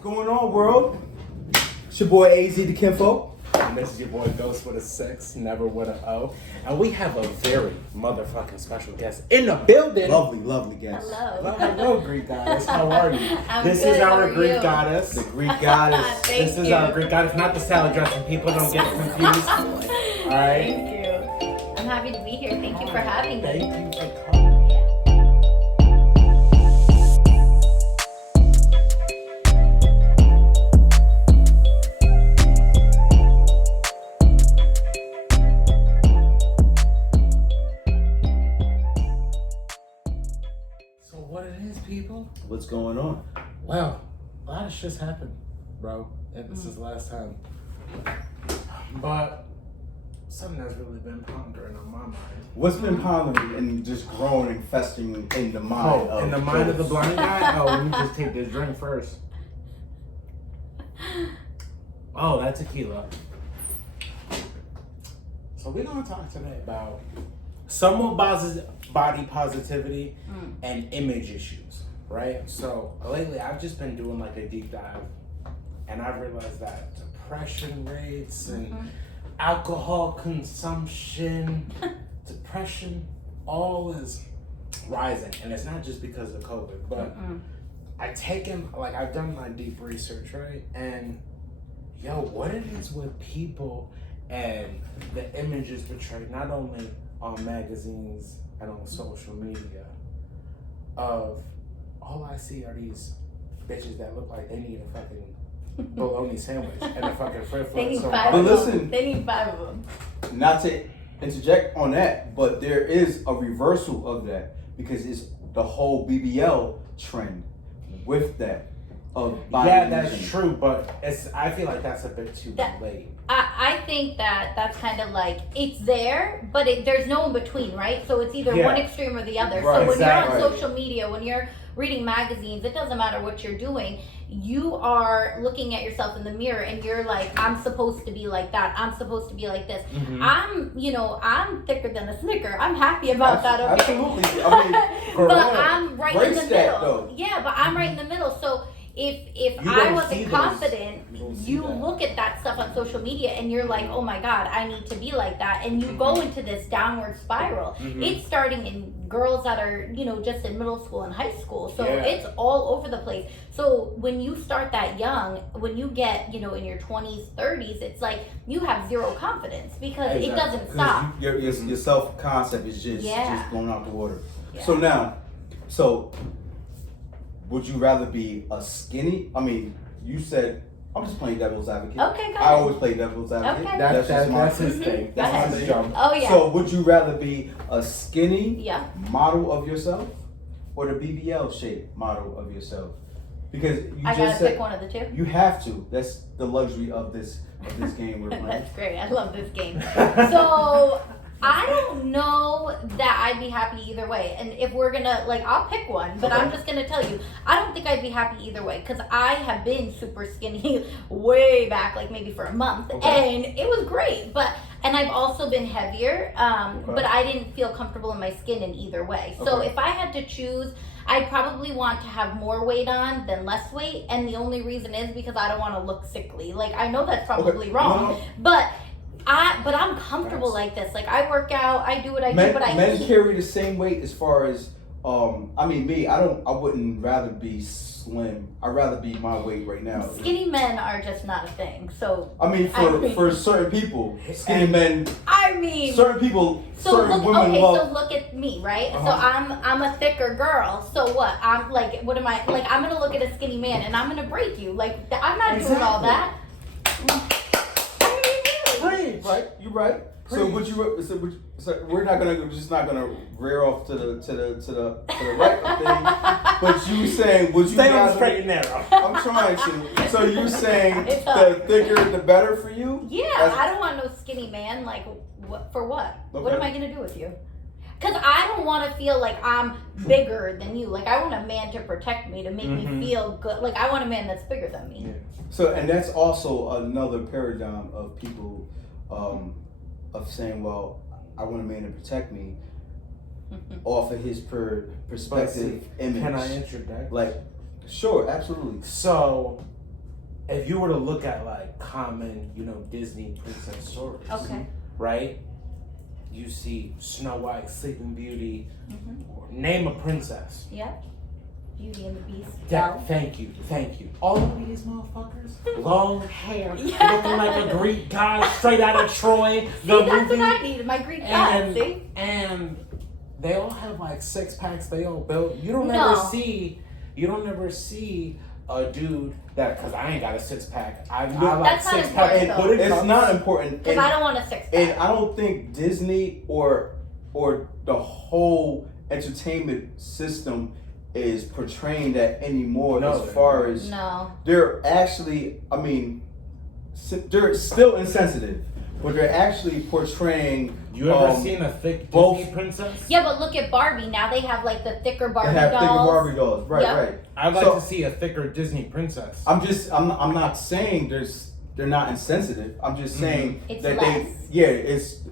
What's going on, world? It's your boy AZ the Kinfo. And this is your boy Ghost with a 6, never with an O. And we have a very motherfucking special guest in the building. Lovely guest. Hello. Hello, Greek goddess. How are you? I'm This good, is how our are Greek you? goddess. The Greek goddess. Thank This is you. our Greek goddess, not the salad dressing. People don't get confused. All right. Thank you. I'm happy to be here. Thank you for having me. Thank you for coming. So what it is, people? What's going on? Well, a lot of shit's happened, bro, and this is the last time. But something that's really been pondering on my mind. What's been pondering and just growing and festering in the mind of in the mind of the Ghost? blind guy? Oh, let me just take this drink first. Oh, that's tequila. So we're gonna talk today about somewhat body positivity and image issues, right? So lately I've just been doing like a deep dive, and I've realized that depression rates and alcohol consumption, depression, all is rising, and it's not just because of COVID, but I've done my deep research, right? And yo, what it is with people and the images portrayed not only on magazines and on social media of all I see are these bitches that look like they need a fucking bologna sandwich and a fucking flip They need flop. five But of listen- them. They need 5 of them. Not to interject on that, but there is a reversal of that because it's the whole BBL trend with that of body Yeah, that's imaging. true, but I feel like that's a bit too That- late. I think that's kind of like, it's there, but there's no in between, right? So it's either Yeah. one extreme or the other. Right, So when exactly. you're on social media, when you're reading magazines, it doesn't matter what you're doing. You are looking at yourself in the mirror and you're like, I'm supposed to be like that. I'm supposed to be like this. Mhm. I'm thicker than a Snicker. I'm happy about that. Okay? Absolutely. I mean, for but real. I'm right in Embrace the that, middle. though. Yeah, but I'm right in the middle. So if You I don't see wasn't those- confident, you don't see you that. look at that stuff on social media and you're like, oh my God, I need to be like that. And you go into this downward spiral. Mhm. It's starting in girls that are, just in middle school and high school. So Yeah. it's all over the place. So when you start that young, when you get, in your 20s, 30s, it's like you have zero confidence because it Exactly. doesn't stop. Your self concept is just Yeah. blown out the water. Yeah. So would you rather be a skinny? I mean, you said I'm just playing devil's advocate. Okay, go I ahead. always play devil's advocate. Okay. That's just my That's his Mhm. thing. Go That's ahead. his jump. Oh, yeah. So would you rather be a skinny Yeah. model of yourself or the BBL shaped model of yourself? Because you I just gotta said pick one of the two. you have to. That's the luxury of this game we're playing. That's great. I love this game. So I don't know that I'd be happy either way. And if we're gonna I'll pick one, but I'm Okay. just gonna tell you, I don't think I'd be happy either way because I have been super skinny way back, like maybe for a month, Okay. and it was great. And I've also been heavier, but I didn't feel comfortable in my skin in either way. So Okay. if I had to choose, I'd probably want to have more weight on than less weight, and the only reason is because I don't want to look sickly. Like I know that's probably Okay. wrong, No. but I'm comfortable like this. Like I work out, I do what I do, Men, but I men eat. carry the same weight as far as I wouldn't rather be slim. I'd rather be my weight right now. Skinny men are just not a thing. So I mean for certain people, skinny men, I mean, certain people, so certain look. women Okay, love. so look at me, right? So Uh-huh. I'm a thicker girl. So what? I'm like, what am I? Like I'm gonna look at a skinny man and I'm gonna break you. Like I'm not doing all that. Preach. Right, you're right. So we're just not gonna rear off to the right thing. But you saying would you Stay on the rather? straight and narrow. I'm trying to. So you saying It's the up. thicker the better for you? Yeah, That's- I don't want no skinny man. Like, for what? What Okay. am I gonna do with you? Because I don't want to feel like I'm bigger than you. Like, I want a man to protect me, to make me feel good. Like, I want a man that's bigger than me. Yeah. So, and that's also another paradigm of people of saying, well, I want a man to protect me off of his perspective image. Can I interject? Like, sure, absolutely. So, if you were to look at like common, Disney princess stories, Okay. right? You see Snow White, Sleeping Beauty, Mm-hmm. name a princess. Yep. Beauty and the Beast. Yeah, Belle. thank you. All of these motherfuckers, long hair, Yeah. looking like a Greek god straight out of Troy. See, that's what I needed. My Greek god. See. And they all have like 6-packs. They all built. You don't No. ever see a dude that, because I ain't got a 6-pack. I like That's not 6-pack. important, Put it It's up. not important. Because I don't want a 6-pack. And I don't think Disney or the whole entertainment system is portraying that anymore. No, as far as No. they're actually, I mean, they're still insensitive, but they're actually portraying. You ever seen a thick both- Disney princess? Yeah, but look at Barbie. Now they have like the thicker They Barbie have dolls. thicker Barbie dolls, right? Yep. Right. I'd like So- to see a thicker Disney princess. I'm not saying they're not insensitive. I'm just saying It's that less.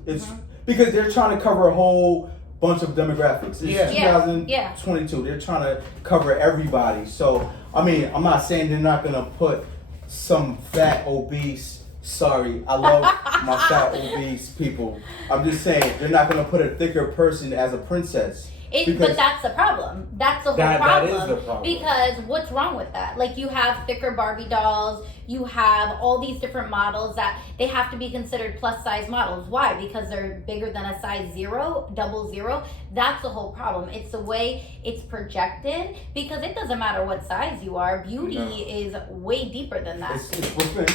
it's because they're trying to cover a whole bunch of demographics. It's Yeah. 2022. They're trying to cover everybody. So I mean, I'm not saying they're not gonna put some fat obese. Sorry, I love my fat obese people. I'm just saying they're not gonna put a thicker person as a princess. But Because- that's the problem. That's the whole That problem. is the problem. Because what's wrong with that? Like you have thicker Barbie dolls, you have all these different models that they have to be considered plus size models. Why? Because they're bigger than a size 0, 00. That's the whole problem. It's the way it's projected because it doesn't matter what size you are. Beauty No. is way deeper than that. It's within.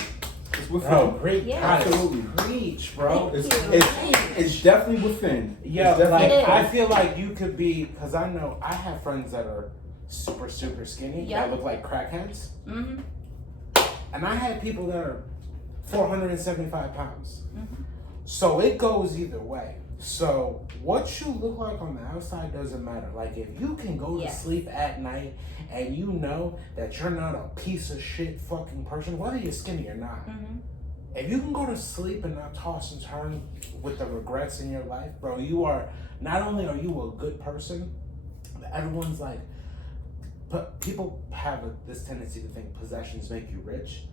It's within. Bro, great. Yeah. Guys, Absolutely. preach, bro. It's, Thank you. it's definitely within. Yeah, It's definitely It is. I feel like you could be, because I know I have friends that are super, super skinny Yeah. that look like crackheads. Hmm. And I had people that are 475 pounds. Mhm. So it goes either way. So what you look like on the outside doesn't matter. Like if you can go to Yes. sleep at night and you know that you're not a piece of shit fucking person, whether you're skinny or not. Hmm. If you can go to sleep and not toss and turn with the regrets in your life, bro, you are, not only are you a good person, but everyone's like, but people have this tendency to think possessions make you rich.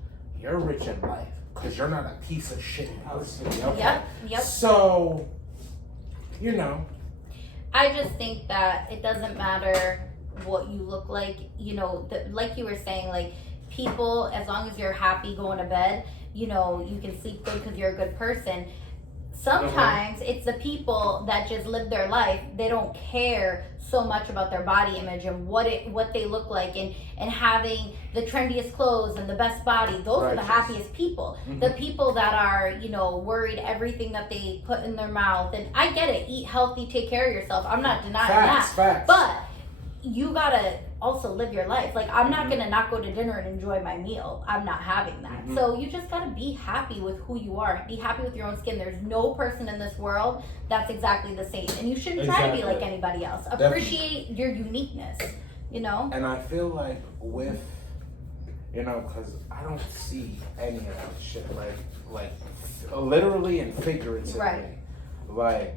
You're rich in life because you're not a piece of shit person. Okay? Yep. So, I just think that it doesn't matter what you look like. Like you were saying, like people, as long as you're happy going to bed, you can sleep good because you're a good person. Sometimes it's the people that just live their life. They don't care so much about their body image and what they look like and having the trendiest clothes and the best body. Those are the Righteous. happiest people. Mhm. The people that are, worried everything that they put in their mouth. And I get it. Eat healthy, take care of yourself. I'm not denying that. Facts. But you gotta also live your life. Like I'm not gonna not go to dinner and enjoy my meal. I'm not having that. Mhm. So you just gotta be happy with who you are. Be happy with your own skin. There's no person in this world that's exactly the same, and you shouldn't try to be Exactly. like anybody else. Definitely. Appreciate your uniqueness. And I feel like with, because I don't see any of that shit, like literally and figuratively. Right. Like,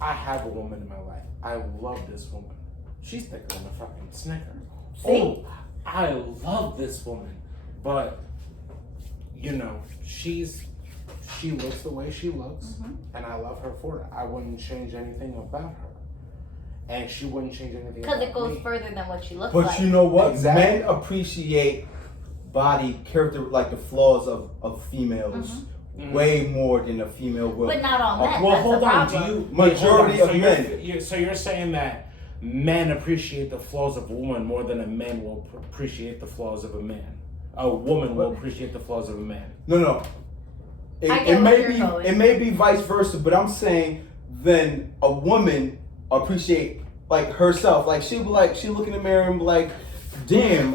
I have a woman in my life. I love this woman. She's thicker than a fucking Snicker. See? Oh, I love this woman. But, she looks the way she looks, Mhm. and I love her for it. I wouldn't change anything about her. And she wouldn't change anything Because about it goes me. further than what she looks But like. you know what? Exactly. Men appreciate body character, like the flaws of females, Mhm. way more than a female will. But not all men. Well, That's hold the on. problem. Majority hold on. of men. So you're saying that men appreciate the flaws of a woman more than a man will appreciate the flaws of a man. A woman will appreciate the flaws of a man. No. It, I get it where may you're be going. it may be vice versa, but I'm saying then a woman appreciate like herself. Like she look in the mirror and be like, damn,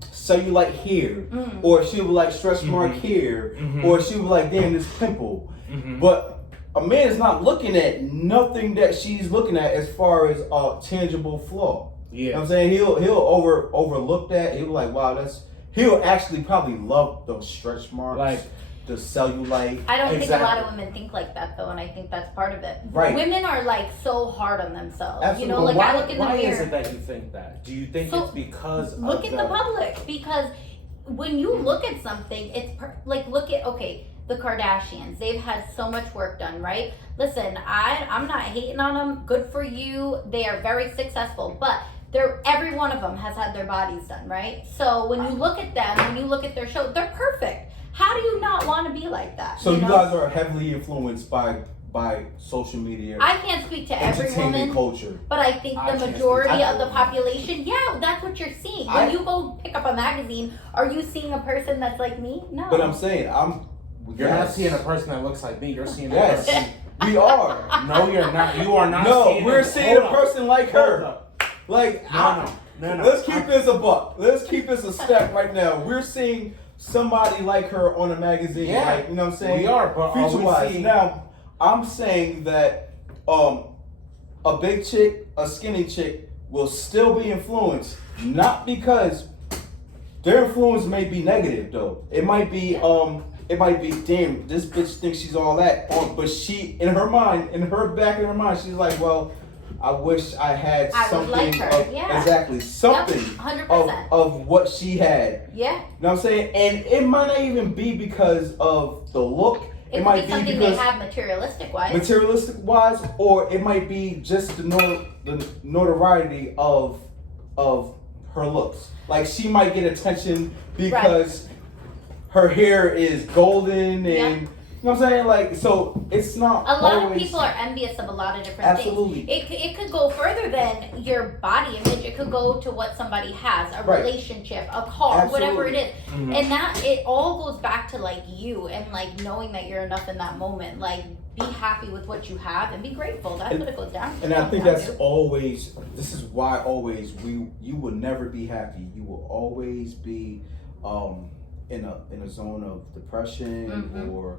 cellulite here. Mm. Or she'll be like stretch mark Mhm. here. Mhm. Or she'll be like, damn, this pimple. Mm-hmm. But a man is not looking at nothing that she's looking at as far as a tangible flaw. You know what Yeah. I'm saying? He'll overlook that. He'll be like, wow, he'll actually probably love those stretch marks, Like- the cellulite. I don't think a lot Exactly. of women think like that though, and I think that's part of it. Right. Women are like so hard on themselves. Absolutely. Like why, I look in the why mirror. is it that you think that? Do you think So, it's because Look of at the public because when you look at something, like look at the Kardashians. They've had so much work done, right? Listen, I'm not hating on them. Good for you. They are very successful, but every one of them has had their bodies done, right? So when you look at them, when you look at their show, they're perfect. How do you not want to be like that? So you know? guys are heavily influenced by social media, I can't speak to every entertainment woman, culture. but I think I the can't majority speak to of the everyone. population, yeah, that's what you're seeing. When you go pick up a magazine, are you seeing a person that's like me? No. But I'm saying, You're not yes. seeing a person that looks like me. You're seeing a Yes, person. we are. No, you're not. You are not. No, seeing we're it. seeing Hold a up. person like Hold her. up. Like, No. let's keep this a buck. Let's keep this a step right now. We're seeing somebody like her on a magazine. Yeah, like, you know what I'm saying? we are, but are we future-wise. seeing- Now, I'm saying that a big chick, a skinny chick will still be influenced, not because their influence may be negative though. It might be damn, this bitch thinks she's all that, but she in her mind, in her back of her mind, she's like, well, I wish I had I would something like her, of, yeah. exactly, something Yep, 100%. of what she had. Yeah. You know what I'm saying? And it might not even be because of the look. It might could be something because they have materialistic wise. materialistic wise, or it might be just the notoriety of her looks. Like she might get attention because her hair is golden and Yeah. you know what I'm saying? Like, so it's not A lot always, of people are envious of a lot of different Absolutely. things. It could go further than your body image. It could go to what somebody has, a Right. relationship, a car, whatever it is. Mhm. And that, it all goes back to like you and like knowing that you're enough in that moment. Like be happy with what you have and be grateful. That's what it goes down to. And I think down that's to. always. This is why always you will never be happy. You will always be in a zone of depression Mhm. or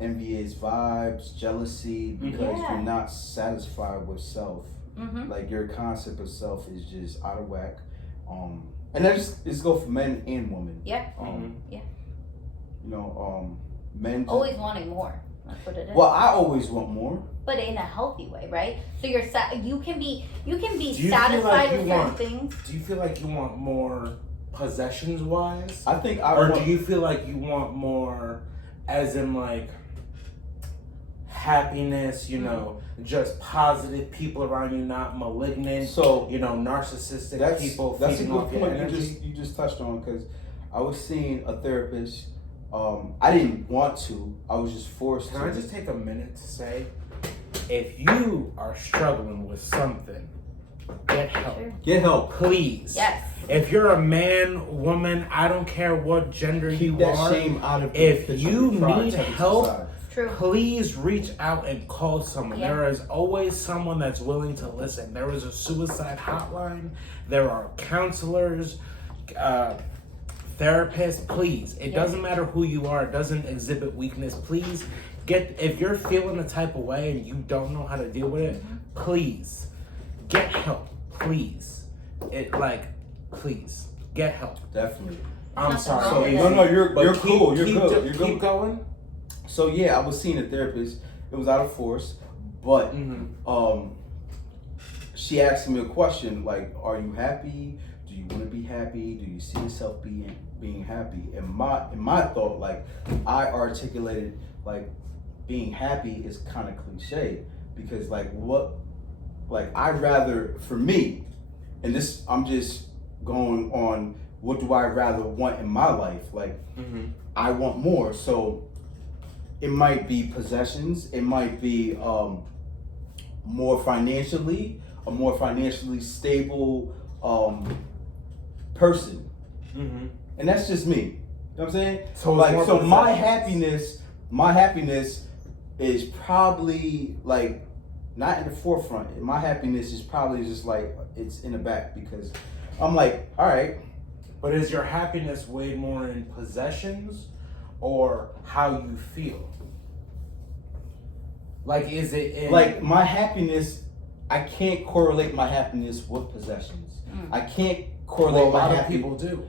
envious vibes, jealousy, because Yeah. you're not satisfied with self. Mhm. Like your concept of self is just out of whack. And that just go for men and women. Yeah. You Yeah. know, men. Always wanting more. That's what it is. Well, I always want more. But in a healthy way, right? So you can be Do you feel satisfied like with you certain want- things. Do you feel like you want more possessions wise? I think I Or want. do you feel like you want more as in like happiness, you know, just positive people around you, not malignant, So you know, narcissistic that's people that's a feeding good off your point energy? you just touched on, because I was seeing a therapist. I didn't want to. I was just forced Can to. I just take a minute to say, if you are struggling with something, get help. Sure. Get help. Please. Yes. If you're a man, woman, I don't care what gender Keep you that are, shame out of if the you picture. Try to need take it to the help, side. True. please reach out and call someone. Yeah. There is always someone that's willing to listen. There is a suicide hotline. There are counselors, therapists. Please, it Yeah. doesn't matter who you are. It doesn't exhibit weakness. Please if you're feeling a type of way and you don't know how to deal with it, please get help. Please, please get help. Definitely. I'm Nothing sorry. wrong with No, it. no, you're But cool. You're keep good. You're keep good. going. So yeah, I was seeing a therapist. It was out of force, but Mm-hmm. she asked me a question like, "Are you happy? Do you want to be happy? Do you see yourself being happy?" And my thought, like, I articulated like, being happy is kind of cliche because I'd rather, for me, and this I'm just going on. What do I rather want in my life? Like, Mm-hmm. I want more. So it might be possessions. It might be a more financially stable person. Mm-hmm. And that's just me. You know what I'm saying? So like, it's so more my possessions. happiness is probably like not in the forefront. My happiness is probably just like it's in the back because I'm like, all right. But is your happiness way more in possessions or how you feel? Like, is it in... Like my happiness, I can't correlate my happiness with possessions. I can't correlate well, a my lot of happiness. people do.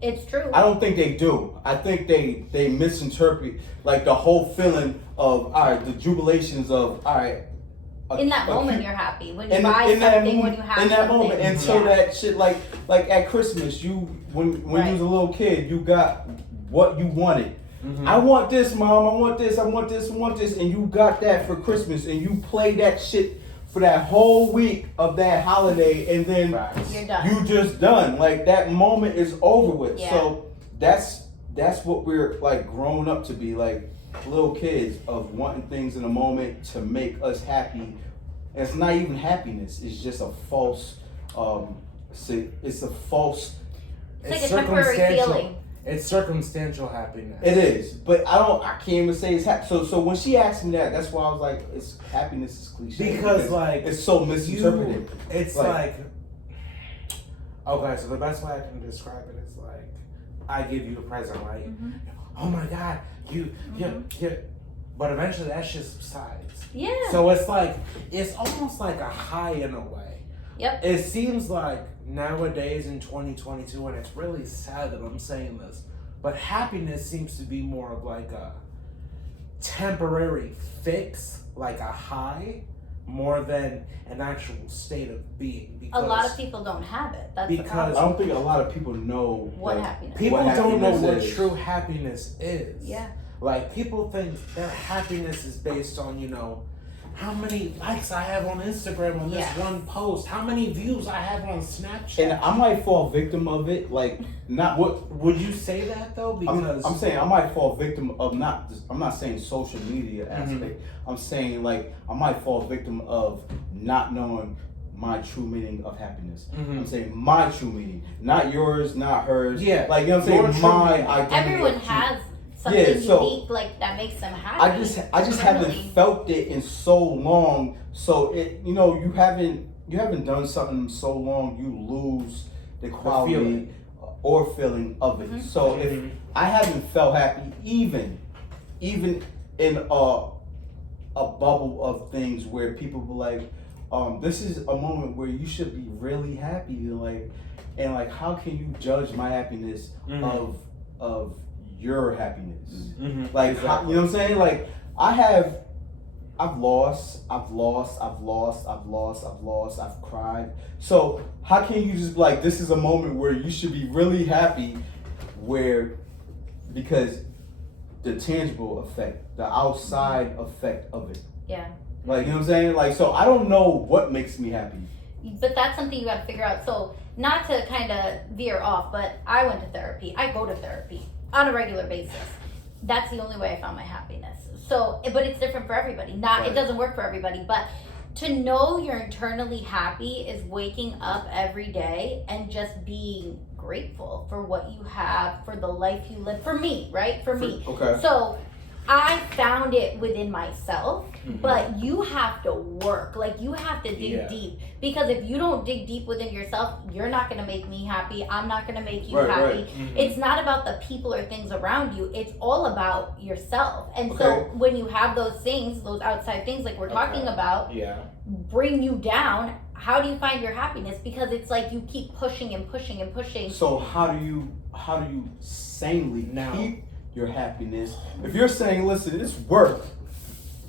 It's true. I don't think they do. I think they misinterpret like the whole feeling of all right, the jubilations of all right, In that moment, cute- you're happy. When you buy something, when you have in that something. moment, until that shit, like at Christmas, you when Right. you was a little kid, you got what you wanted. Mhm. I want this, mom. I want this. I want this. I want this. And you got that for Christmas, and you play that shit for that whole week of that holiday, and then Facts. You're done. you just done. Like that moment is over with. Yeah. So that's what we're like grown up to be, like little kids of wanting things in a moment to make us happy. And it's not even happiness. It's just a false. It's a false. It's like a temporary feeling. It's circumstantial happiness. It is, but I can't even say it's happy. So when she asked me that, that's why I was like, it's happiness is cliche Because like it's so misinterpreted. It's like okay, so the best way I can describe it is like I give you a present, right? Mm-hmm. Oh my god, you. But eventually that shit subsides. Yeah. So it's like it's almost like a high in a way. Yep. It seems like nowadays in 2022, and it's really sad that I'm saying this, but happiness seems to be more of like a temporary fix, like a high, more than an actual state of being. Because A lot of people don't have it. That's the Because- problem. I don't think a lot of people know What like, happiness? people what don't know happiness what is. true happiness is. Yeah. Like people think their happiness is based on, how many likes I have on Instagram on this Yeah. one post, how many views I have on Snapchat. And I might fall victim of it, like not what Would you say that though? Because I'm saying I might fall victim of not. I'm not saying social media Mm-hmm. aspect. I'm saying like I might fall victim of not knowing my true meaning of happiness. Mhm. I'm saying my true meaning, not yours, not hers. Yeah. like you know what I'm Your saying. true My meaning. identity. Everyone of true- has something Yeah, so- unique, like that makes them happy. I just haven't Internally. felt it in so long. So it you haven't done something so long, you lose the quality feeling. or feeling of it. Mhm. So if Mhm. I haven't felt happy, even in a bubble of things where people were like, this is a moment where you should be really happy, and how can you judge my happiness Mhm. of your happiness? Mhm. Like, Exactly. you know what I'm saying? Like, I've lost, I've cried. So how can you just be like, this is a moment where you should be really happy, because the tangible effect, the outside effect of it. Yeah. Like, you know what I'm saying? Like, so I don't know what makes me happy. But that's something you got to figure out. So, not to kind of veer off, but I went to therapy. I go to therapy on a regular basis. That's the only way I found my happiness. So, but it's different for everybody. Right. It doesn't work for everybody. But to know you're internally happy is waking up every day and just being grateful for what you have, for the life you live. For me, right? For me. Okay. So I found it within myself, Mhm. but you have to work. Like, you have to dig Yeah. deep. Because if you don't dig deep within yourself, you're not going to make me happy. I'm not going to make you Right, happy. right. Mhm. It's not about the people or things around you. It's all about yourself. And so Okay. when you have those things, those outside things like we're talking Okay. about, Yeah. bring you down, how do you find your happiness? Because it's like you keep pushing and pushing and pushing. So how do you sanely Now- keep your happiness? If you're saying, listen, it's work.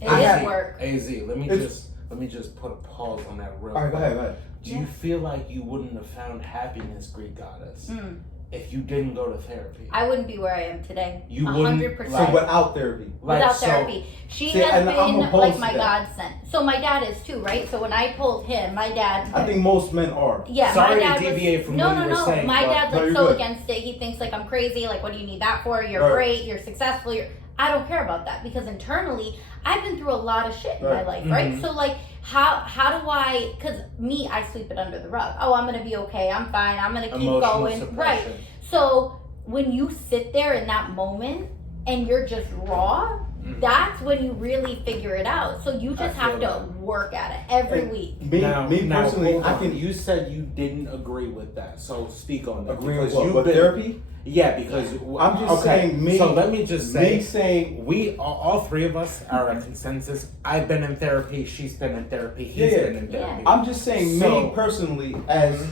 It I is have- work. AZ, let me It's- just put a pause on that real All right, go quick. ahead, go ahead. Do you feel like you wouldn't have found happiness, Greek goddess, Mm. if you didn't go to therapy? I wouldn't be where I am today. You wouldn't, 100%. So without therapy. Without so- therapy. She See, has and I'm been opposed like to my that. godsend. So my dad is too, right? So when I told him, my dad. I think most men are. Yeah, Sorry my to dad deviate was, from no, what no, you were no. saying, My but- dad's No, like you're so good. against it. He thinks like I'm crazy. Like, what do you need that for? You're Right. great. You're successful. I don't care about that because internally, I've been through a lot of shit in my Right. life, right? Mhm. So like, how do I? Because me, I sweep it under the rug. Oh, I'm gonna be okay. I'm fine. I'm gonna keep Emotional going. Right. suppression. So when you sit there in that moment and you're just raw, Mhm. that's when you really figure it out. So you just I have feel to that. work at it every And week. Me now, personally, hold I on. can You said you didn't agree with that, so speak on that. agree with because what? you've With been- therapy? Yeah, because I'm just okay, saying me. So let me just say, Me saying, we all three of us are a consensus. I've been in therapy. She's been in therapy. He's Yeah, been in yeah. therapy. I'm just saying So- me personally as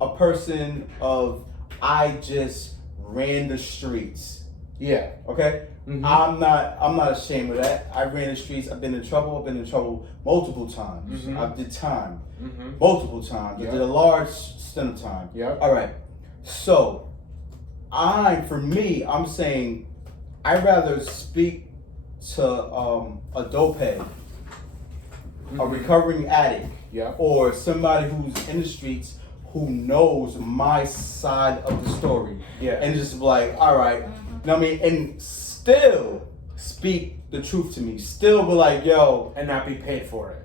a person of I just ran the streets Yeah. Okay, Mhm. I'm not ashamed of that. I ran the streets. I've been in trouble. I've been in trouble multiple times. Mhm. I did time Mhm. multiple times. Yeah. I did a large stint of time. Yeah. All right. So, for me, I'm saying I'd rather speak to a dopehead, a Mhm. recovering addict, Yeah. or somebody who's in the streets who knows my side of the story, Yeah. and just be like, all right, you know what I mean, and still speak the truth to me. Still be like, yo, And not be paid for it.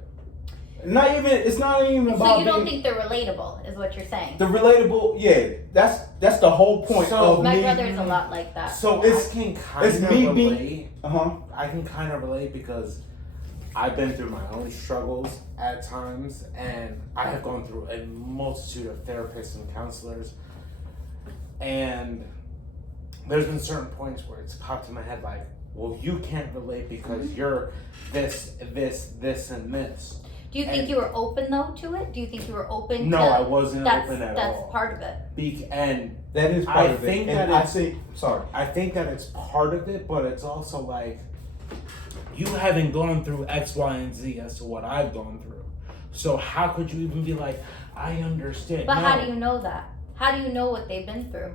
not even. It's not even So about you don't being think they're relatable, is what you're saying? the relatable. Yeah, that's the whole point So- of My me. brother's a lot like that. So It's- I can kind it's of me relate. being- I can kind of relate because I've been through my own struggles at times, and I have gone through a multitude of therapists and counselors. And there's been certain points where it's popped in my head like, well, you can't relate because you're this, and this. Do you think and- you were open though to it? Do you think you were open No, to I wasn't that's open at that's all. part of it. And That is part I of think it. that And I it's- think, sorry. I think that it's part of it, but it's also like you haven't gone through X, Y, and Z as to what I've gone through. So how could you even be like, I understand? But No. how do you know that? How do you know what they've been through?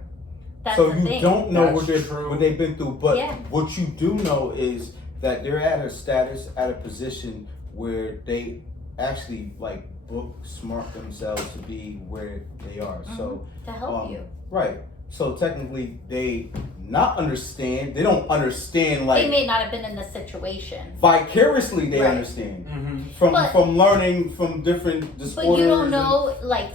That's So the you thing. don't know That's true. what they've been through, but Yeah. what you do know is that they're at a status, at a position where they actually like book smart themselves to be where they are. So to help um, you. right. So technically, they not understand. They don't understand like They may not have been in the situation. vicariously. They Right. understand Mhm. from learning from different disorders. But you don't and- know, like,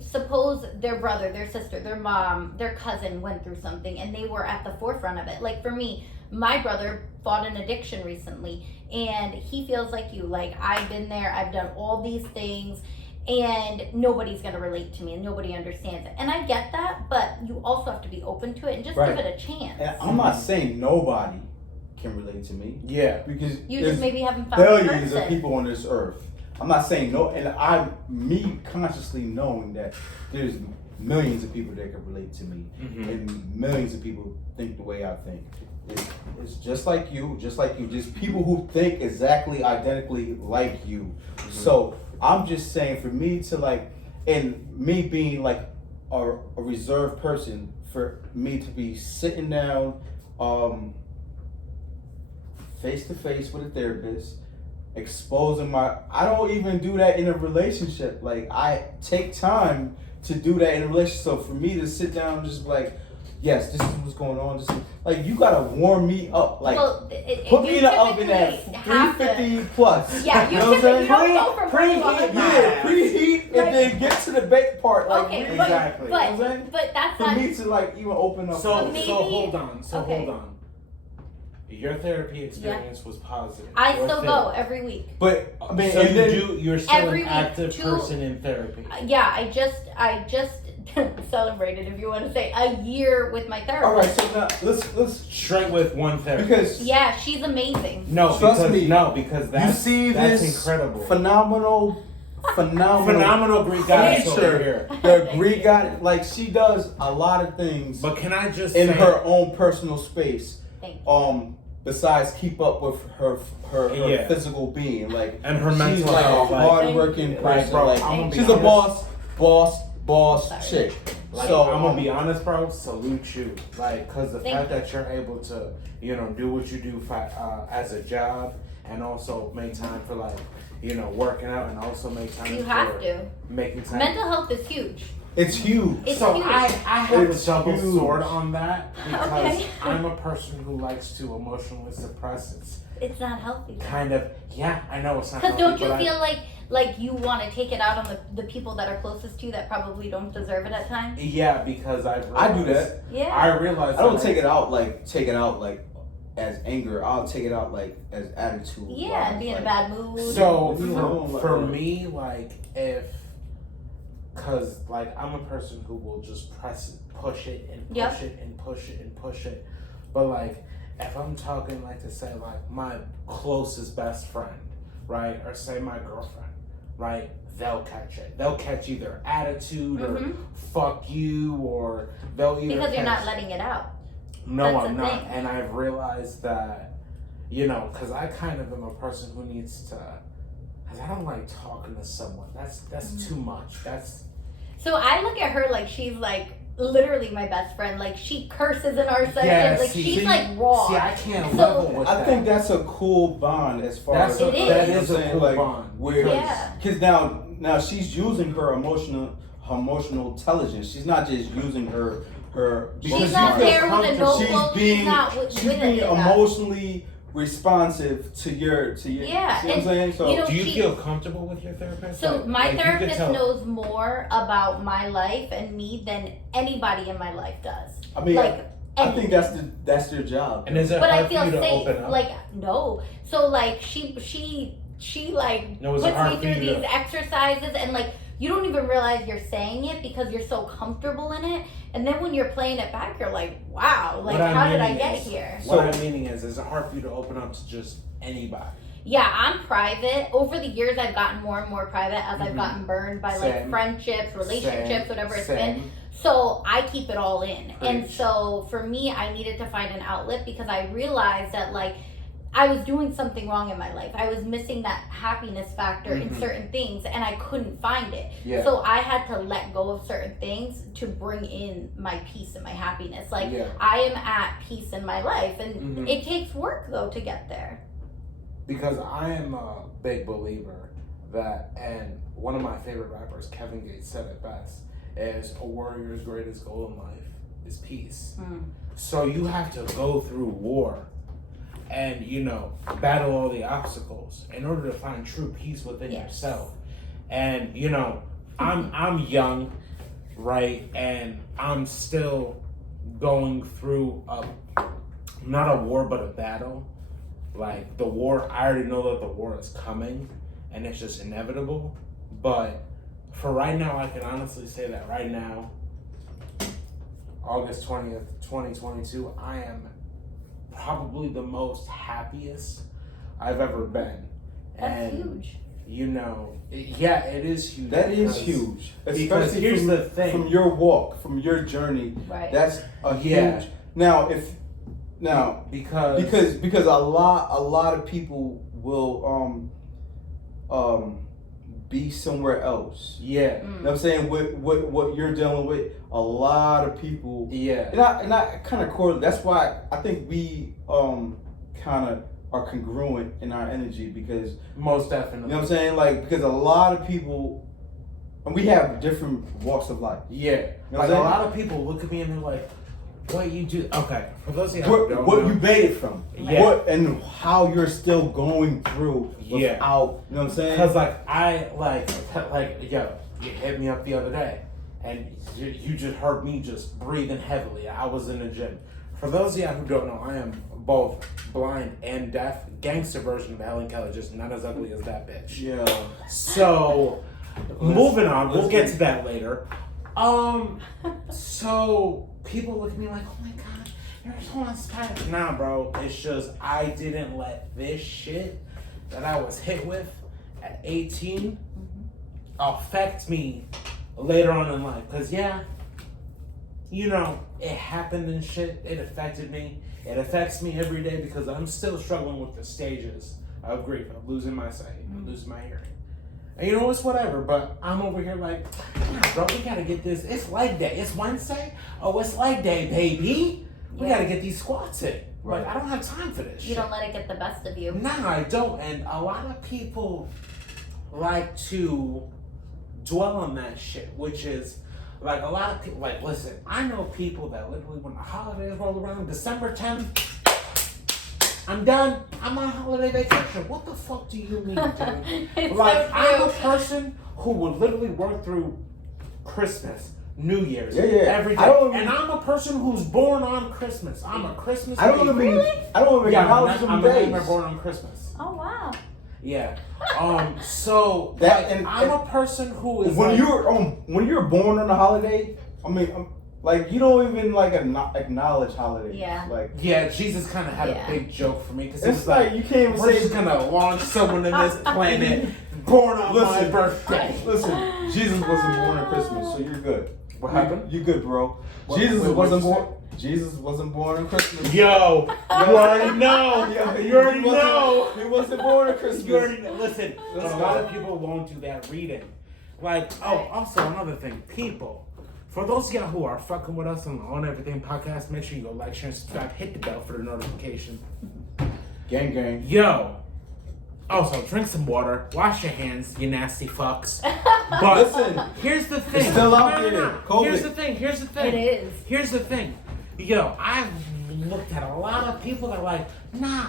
suppose their brother, their sister, their mom, their cousin went through something and they were at the forefront of it. Like, for me, my brother fought an addiction recently and he feels like you. Like, I've been there, I've done all these things, and nobody's going to relate to me and nobody understands it. And I get that, but you also have to be open to it and just Right. give it a chance. And I'm not saying nobody can relate to me Yeah. because You there's just maybe haven't found the billions person. of people on this earth. I'm not saying no, and me consciously knowing that there's millions of people that can relate to me, Mhm. and millions of people think the way I think. It's just like you, just people who think exactly identically like you. So I'm just saying, for me to like, and me being like a reserved person, for me to be sitting down, face to face with a therapist, exposing I don't even do that in a relationship. Like, I take time to do that in a relationship. So for me to sit down and just be like, yes, this is what's going on. This is, like, you gotta warm me up. Like, put me in the oven at 350 plus. Yeah, you know what I'm saying? typically don't go from Preheat, one to yeah, preheat, Right. and then get to the bake part. Like, Okay, really. but, Exactly. You know what I'm saying? but that's For not. me to like even open up. So maybe- hold on. okay. Hold on. Your therapy experience was positive. I Your still ther- go every week. but I mean, So and then, you're still Every an week, active 2 person in therapy. Yeah, I just celebrated, if you want to say, a year with my therapist. all right. So now let's Straight with one therapist. because Yeah, she's amazing. No, Trust because, me. No, because that's, you see that's this incredible. phenomenal Phenomenal Greek goddess over creature. here. The Greek god, like, she does a lot of things But can I just in say, her own personal space. Thank you. Besides keep up with her Yeah. physical being, like, And her she's mental like health, a like- hardworking Like, person. bro, Like, I'm gonna be she's a honest. boss Sorry. chick. Like, So I'm gonna be honest, bro. Salute you, like, cause the Thank fact you. that you're able to, do what you do as a job, and also make time for like, working out, and also make time. You for have to. making time. Mental health is huge. it's huge. It's So huge. I have It's a double huge. sword on that because Okay. I'm a person who likes to emotionally suppress. It's It's not healthy. kind of, yeah, I know it's not. Because healthy, don't you but feel like you want to take it out on the people that are closest to you that probably don't deserve it at times? Yeah, because I do that. Yeah. I realize. I don't that take it out like as anger. I'll take it out like as attitude. Yeah, and be in a bad mood. So You know, for like- me, like cause like I'm a person who will just press it, push it, and push Yep. it, and push it, and push it. But like, if I'm talking like to say like my closest best friend, right, or say my girlfriend, right, they'll catch it. They'll catch either attitude or Mhm. fuck you, or they'll either Because you're not catch- letting it out. No, That's I'm the not. thing. And I've realized that, because I kind of am a person who needs to, because I don't like talking to someone. That's too much. So I look at her like she's like literally my best friend. Like she curses in our sessions. Yeah, like see- she's see- like raw. See, I can't So- level with that. I think that's a cool bond as far That's as It is. that you know is what a I'm cool saying? bond. Where, Yeah. Because now she's using her emotional intelligence. She's not just using her because She's you not feel there with a comfortable. notebook. She's being She's not with she's with being it. emotionally responsive to your Yeah, see what I'm saying? So you know, Do you she- feel comfortable with your therapist? So Like- my like, you could therapist tell- knows more about my life and me than anybody in my life does. I mean, Like, I think that's their job. And is it but hard I feel for you to safe. open up? Like no. So like she like No, is puts it hard me for through you to- these exercises and like you don't even realize you're saying it because you're so comfortable in it. And then when you're playing it back, you're like, wow, like What I'm how did I meaning get is- here? What I'm meaning is it hard for you to open up to just anybody? Yeah, I'm private. Over the years, I've gotten more and more private as I've Mhm. gotten burned by like Same. friendships, relationships, whatever it's been. Same. So I keep it all in. And Preach. so for me, I needed to find an outlet because I realized that like I was doing something wrong in my life. I was missing that happiness factor in Mhm. certain things and I couldn't find it. Yeah. So I had to let go of certain things to bring in my peace and my happiness. Like Yeah. I am at peace in my life and Mhm. it takes work though to get there. Because I am a big believer that, and one of my favorite rappers, Kevin Gates, said it best, is a warrior's greatest goal in life is peace. Mm. So you have to go through war and, battle all the obstacles in order to find true peace within Yes. yourself. And, I'm young, right? And I'm still going through not a war, but a battle. Like the war, I already know that the war is coming and it's just inevitable. But for right now, I can honestly say that right now, August 20th, 2022, I am probably the most happiest I've ever been. That's And, huge. yeah, it is huge. That is because- huge. Because Especially here's from, the thing. from your walk, from your journey. Right. That's a Yeah. huge. Because a lot of people will be somewhere else. Yeah. Mm. You know what I'm saying? With what you're dealing with, a lot of people. Yeah. And I kind of correlate. That's why I think we kind of are congruent in our energy because Most you definitely. know what I'm saying. Like because a lot of people, and we have different walks of life. Yeah. You know what Like I'm a saying? lot of people look at me and they're like, what you do? Okay. For those of you who don't What know, you made it from, Yeah. what and how you're still going through Yeah. without. You know what I'm saying? Because I yo, you hit me up the other day, and you just heard me just breathing heavily. I was in the gym. For those of you who don't know, I am both blind and deaf. Gangster version of Helen Keller, just not as ugly as that bitch. Yeah. So, moving on, we'll let's get get- to that later. So people look at me like, oh my god, you're so inspired. Nah, bro, it's just I didn't let this shit that I was hit with at 18 affect me later on in life. Cause yeah, it happened and shit. It affected me. It affects me every day because I'm still struggling with the stages of grief, of losing my sight, of losing my hearing. And it's whatever, but I'm over here like, yeah, bro, we gotta get this. It's leg day. It's Wednesday. Oh, it's leg day, baby. We Yeah. gotta get these squats in. Right. Like, I don't have time for this You shit. don't let it get the best of you. Nah, I don't. And a lot of people like to dwell on that shit, which is like a lot of people. Like, listen, I know people that literally, when the holidays roll around, December 10th, I'm done. I'm on holiday vacation. What the fuck do you mean, dude? It's Like, so I'm a true. person who would literally work through Christmas, New Year's, Yeah. every day. I don't- And I'm a person who's born on Christmas. I'm a Christmas I don't baby. even. I don't even Yeah, acknowledge them I'm a days. neighbor born on Christmas. Oh wow. Yeah. So That- like, and- I'm a person who is When like, when you're born on a holiday, I mean, like you don't even like acknowledge holidays. Yeah. Like yeah, Jesus kind of had Yeah. a big joke for me because it's it's like you can't even we're say. just gonna launch someone in this planet born on my Listen, birthday. Listen, Jesus wasn't born on Christmas, so you're good. What happened? You good, bro? What- Jesus wait, wasn't what'd you born. Jesus wasn't born on Christmas. Yo, you already know. Yo, You already he wasn't- know. He wasn't born on Christmas. You already know. Listen, but Let's a lot go. of people won't do that reading. Like, also another thing, people. For those of y'all who are fucking with us on the On Everything podcast, make sure you go like, share, and subscribe. Hit the bell for the notification. Gang, gang. Yo. Also, drink some water. Wash your hands, you nasty fucks. But Listen, here's the thing. it's still out No, no, there. no. COVID. Here's the thing. It is. Here's the thing. Yo, I've looked at a lot of people that are like, nah,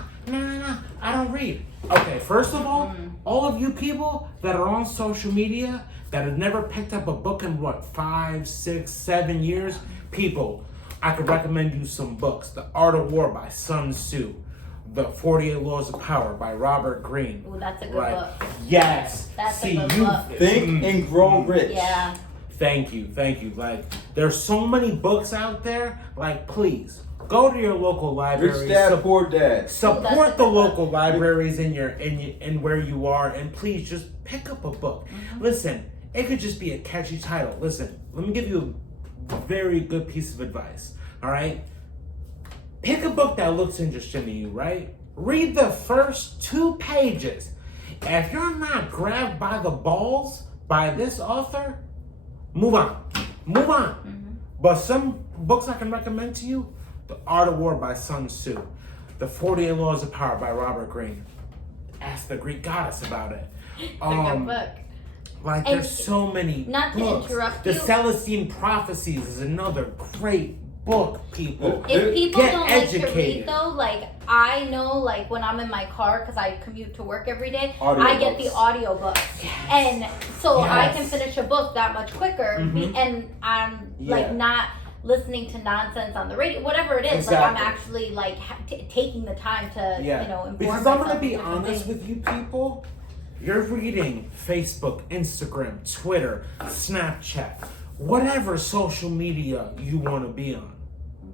I don't read. Okay, first of all of you people that are on social media that have never picked up a book in 5, 6, 7 years, people, I could recommend you some books. The Art of War by Sun Tzu. The 48 Laws of Power by Robert Greene. Ooh, that's a good Right. book. Yes. That's a See, good you book. Think and grow rich. Yeah. Thank you. Like, there's so many books out there. Like, please go to your local library. Rich dad, poor dad. That's Support a the good book. local libraries in where you are, and please just pick up a book. Listen, it could just be a catchy title. Listen, let me give you a very good piece of advice. All right, pick a book that looks interesting to you. Right, read the first 2 pages. If you're not grabbed by the balls by this author, move on. But some books I can recommend to you: The Art of War by Sun Tzu, The 48 Laws of Power by Robert Greene. Ask the Greek goddess about it. It's a good book. Like, And there's so many not to books. interrupt The you. Celestine Prophecies is another great book, people. If people Get don't like to educated. read though, like I know, like when I'm in my car because I commute to work every day, I get the Audiobooks. audiobook, and so I Yes. can finish a book that much quicker, and I'm like Yeah. not listening to nonsense on the radio, whatever it is. Like I'm Exactly. actually like taking the time to inform Because I'm myself gonna be of different honest things. with you people. You're reading Facebook, Instagram, Twitter, Snapchat, whatever social media you want to be on.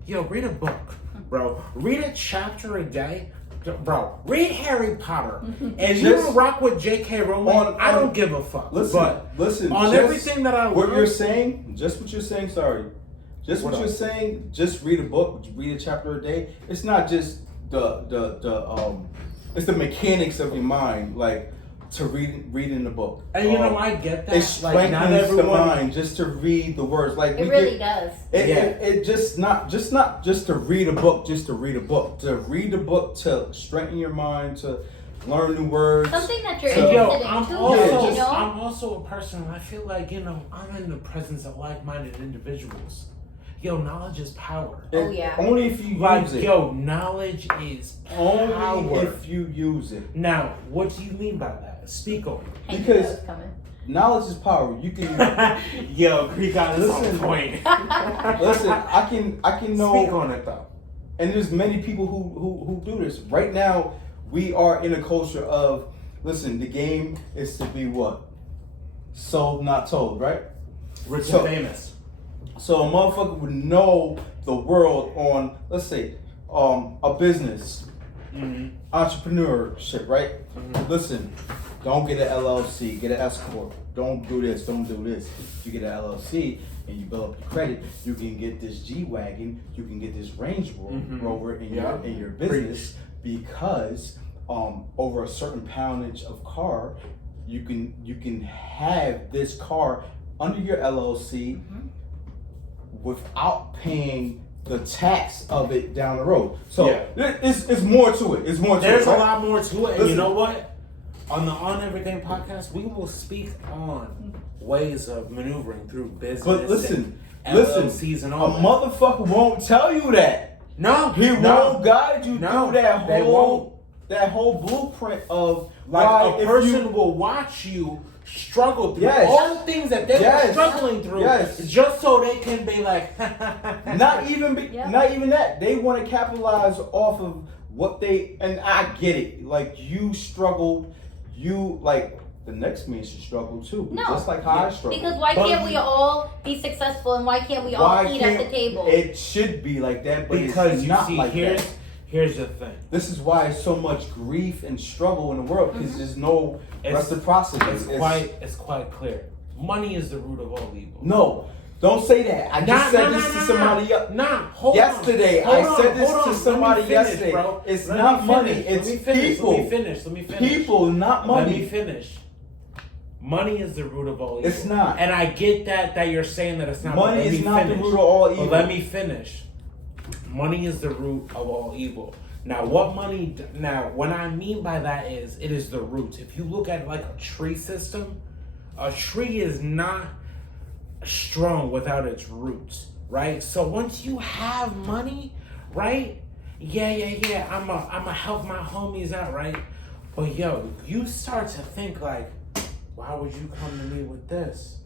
Yo, read a book, bro. Read a chapter a day. Bro, read Harry Potter. If you Just don't rock with J.K. Rowling, I don't give a fuck. Listen, but listen. on just everything that I what learned, you're saying, just what you're saying. Sorry, just what What you're else? saying. Just read a book. Read a chapter a day. It's not just it's the mechanics of your mind, like to reading the book. and you know, I get that. It Like, not strengthens the everyone. mind just to read the words. Like It we really get, does. It just not just to read a book, just to read a book. To read a book to strengthen your mind, to learn new words. Something that you're So- Yo, interested in I'm too, also, you know? I'm also a person. I feel like, you know, I'm in the presence of like-minded individuals. Yo, knowledge is power. Oh, yeah. Only if you Like, use it. yo, knowledge is Only power. if you use it. Now, what do you mean by that? Speak on I knew because- that was coming. Knowledge is power. You can it. Yo, Greek God is on Listen. point. listen. I can know. Speak on it though. And there's many people who do this. Right now, we are in a culture of, listen, the game is to be what? Sold, not told, right? Rich So- and famous. So a motherfucker would know the world on, let's say, a business, entrepreneurship, right? Listen, don't get an LLC, get an S corp. Don't do this, don't do this. You get an LLC and you build up your credit, you can get this G-Wagon, you can get this Range Rover in Yeah. your business because over a certain poundage of car, you can have this car under your LLC without paying the tax of it down the road. So Yeah. it's more to it. It's more to There's it. a right? lot more to it, and you Listen. know what? On the On Everything podcast, we will speak on ways of maneuvering through business. But listen, and LLCs and all a that. motherfucker won't tell you that. No, He no. won't guide you No, through that they whole blueprint of Like why a if person you, will watch you struggle through Yes. all the things that they were Yes. struggling through, Yes. just so they can be like, not even Yeah. not even that. They want to capitalize off of what they, and I get it. Like you struggled, you like the next man should struggle too. No. Just like how I struggled. Because why But can't we all be successful and why can't we all Why eat at the can't- table? It should be like that, but because it's you not see, like here's that. here's the thing. This is why it's so much grief and struggle in the world because there's no It's- reciprocity. It's quite clear. Money is the root of all evil. no. Don't say that. I just said this to somebody else. Yesterday, I said this to somebody yesterday. Bro. It's not money. It's people. Let me finish. People, not money. Let me finish. Money is the root of all evil. It's not. And I get that you're saying that it's not. Money is not the root of all evil. But let me finish. Money is the root of all evil. Now, what I mean by that is, it is the roots. If you look at like a tree system, a tree is not strong without its roots, right? So once you have money, right? Yeah, I'ma help my homies out, right? But yo, you start to think like, why would you come to me with this?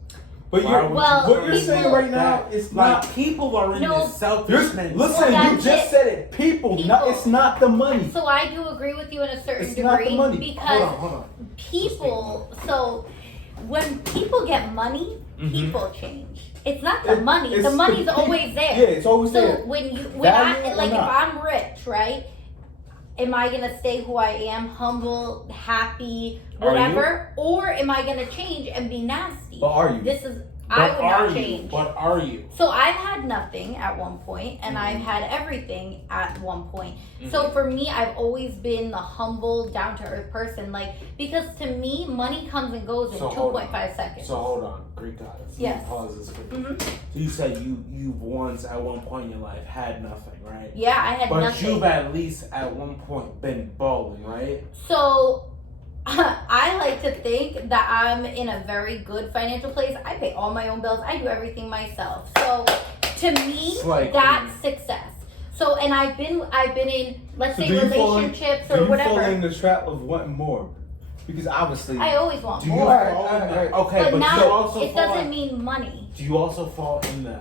But what you're saying right now is like not. people are in this selfish mentality. Listen, you just said it. People. It's not the money. So I do agree with you in a certain It's degree not the money. because Hold on. people. So when people get money, people change. It's not the money. It's The money's the always there. Yeah, it's always So there. when Value I or like, if not. I'm rich, right? Am I gonna stay who I am, humble, happy, whatever, or am I gonna change and be nasty? But are you? I would not change. But are you? So I've had nothing at one point, and I've had everything at one point. So for me, I've always been the humble, down to earth person. Like, because to me, money comes and goes in 2.5 seconds. So hold on, Greek goddess. Yes. Let me pause this quickly. So you said you once at one point in your life had nothing, right? Yeah, I had but nothing. you've at least at one point been balling, right? So I like to think that I'm in a very good financial place. I pay all my own bills. I do everything myself. So to me, that's success. So, and I've been in, let's say, relationships or whatever. Do you fall in the trap of wanting more? Because obviously, I always want Do you more. fall in that? Okay, But but now you also it fall doesn't in- mean money. Do you also fall in the?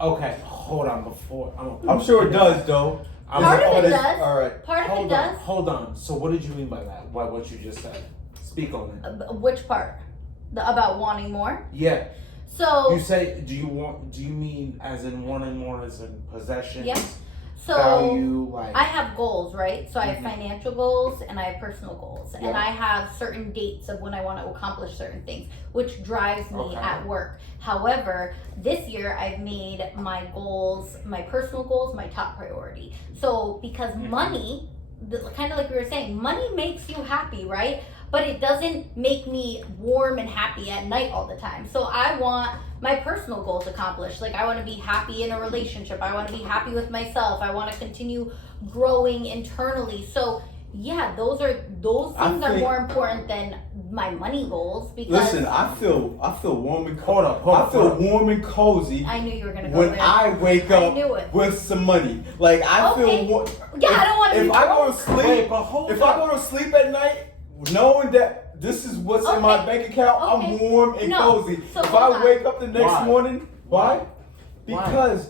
Okay, hold on. Before I'm sure it does, though. Part of it does. All right. Part of it does. Hold on. So what did you mean by that? By what you just said? Speak on it. Which part? About wanting more? Yeah. So You say, do you mean as in wanting more as in possession? Yes. So value, like I have goals, right? So I have financial goals and I have personal goals. Yeah. And I have certain dates of when I want to accomplish certain things, which drives me at work. However, this year I've made my goals, my personal goals, my top priority. So because money, kind of like we were saying, money makes you happy, right? But it doesn't make me warm and happy at night all the time. So I want my personal goals accomplished. Like, I want to be happy in a relationship. I want to be happy with myself. I want to continue growing internally. So yeah, those things are more important than my money goals. Because listen, I feel warm and hold up. I feel warm and cozy. I knew you were gonna go when there. I wake I knew up it. with some money. Like I feel warm. Yeah, I don't want to be If I go to broke. sleep, Wait, but hold if up. I go to sleep at night, knowing that this is what's in my bank account, I'm warm and cozy. So if hold I on. wake up the next morning, why? Why? Because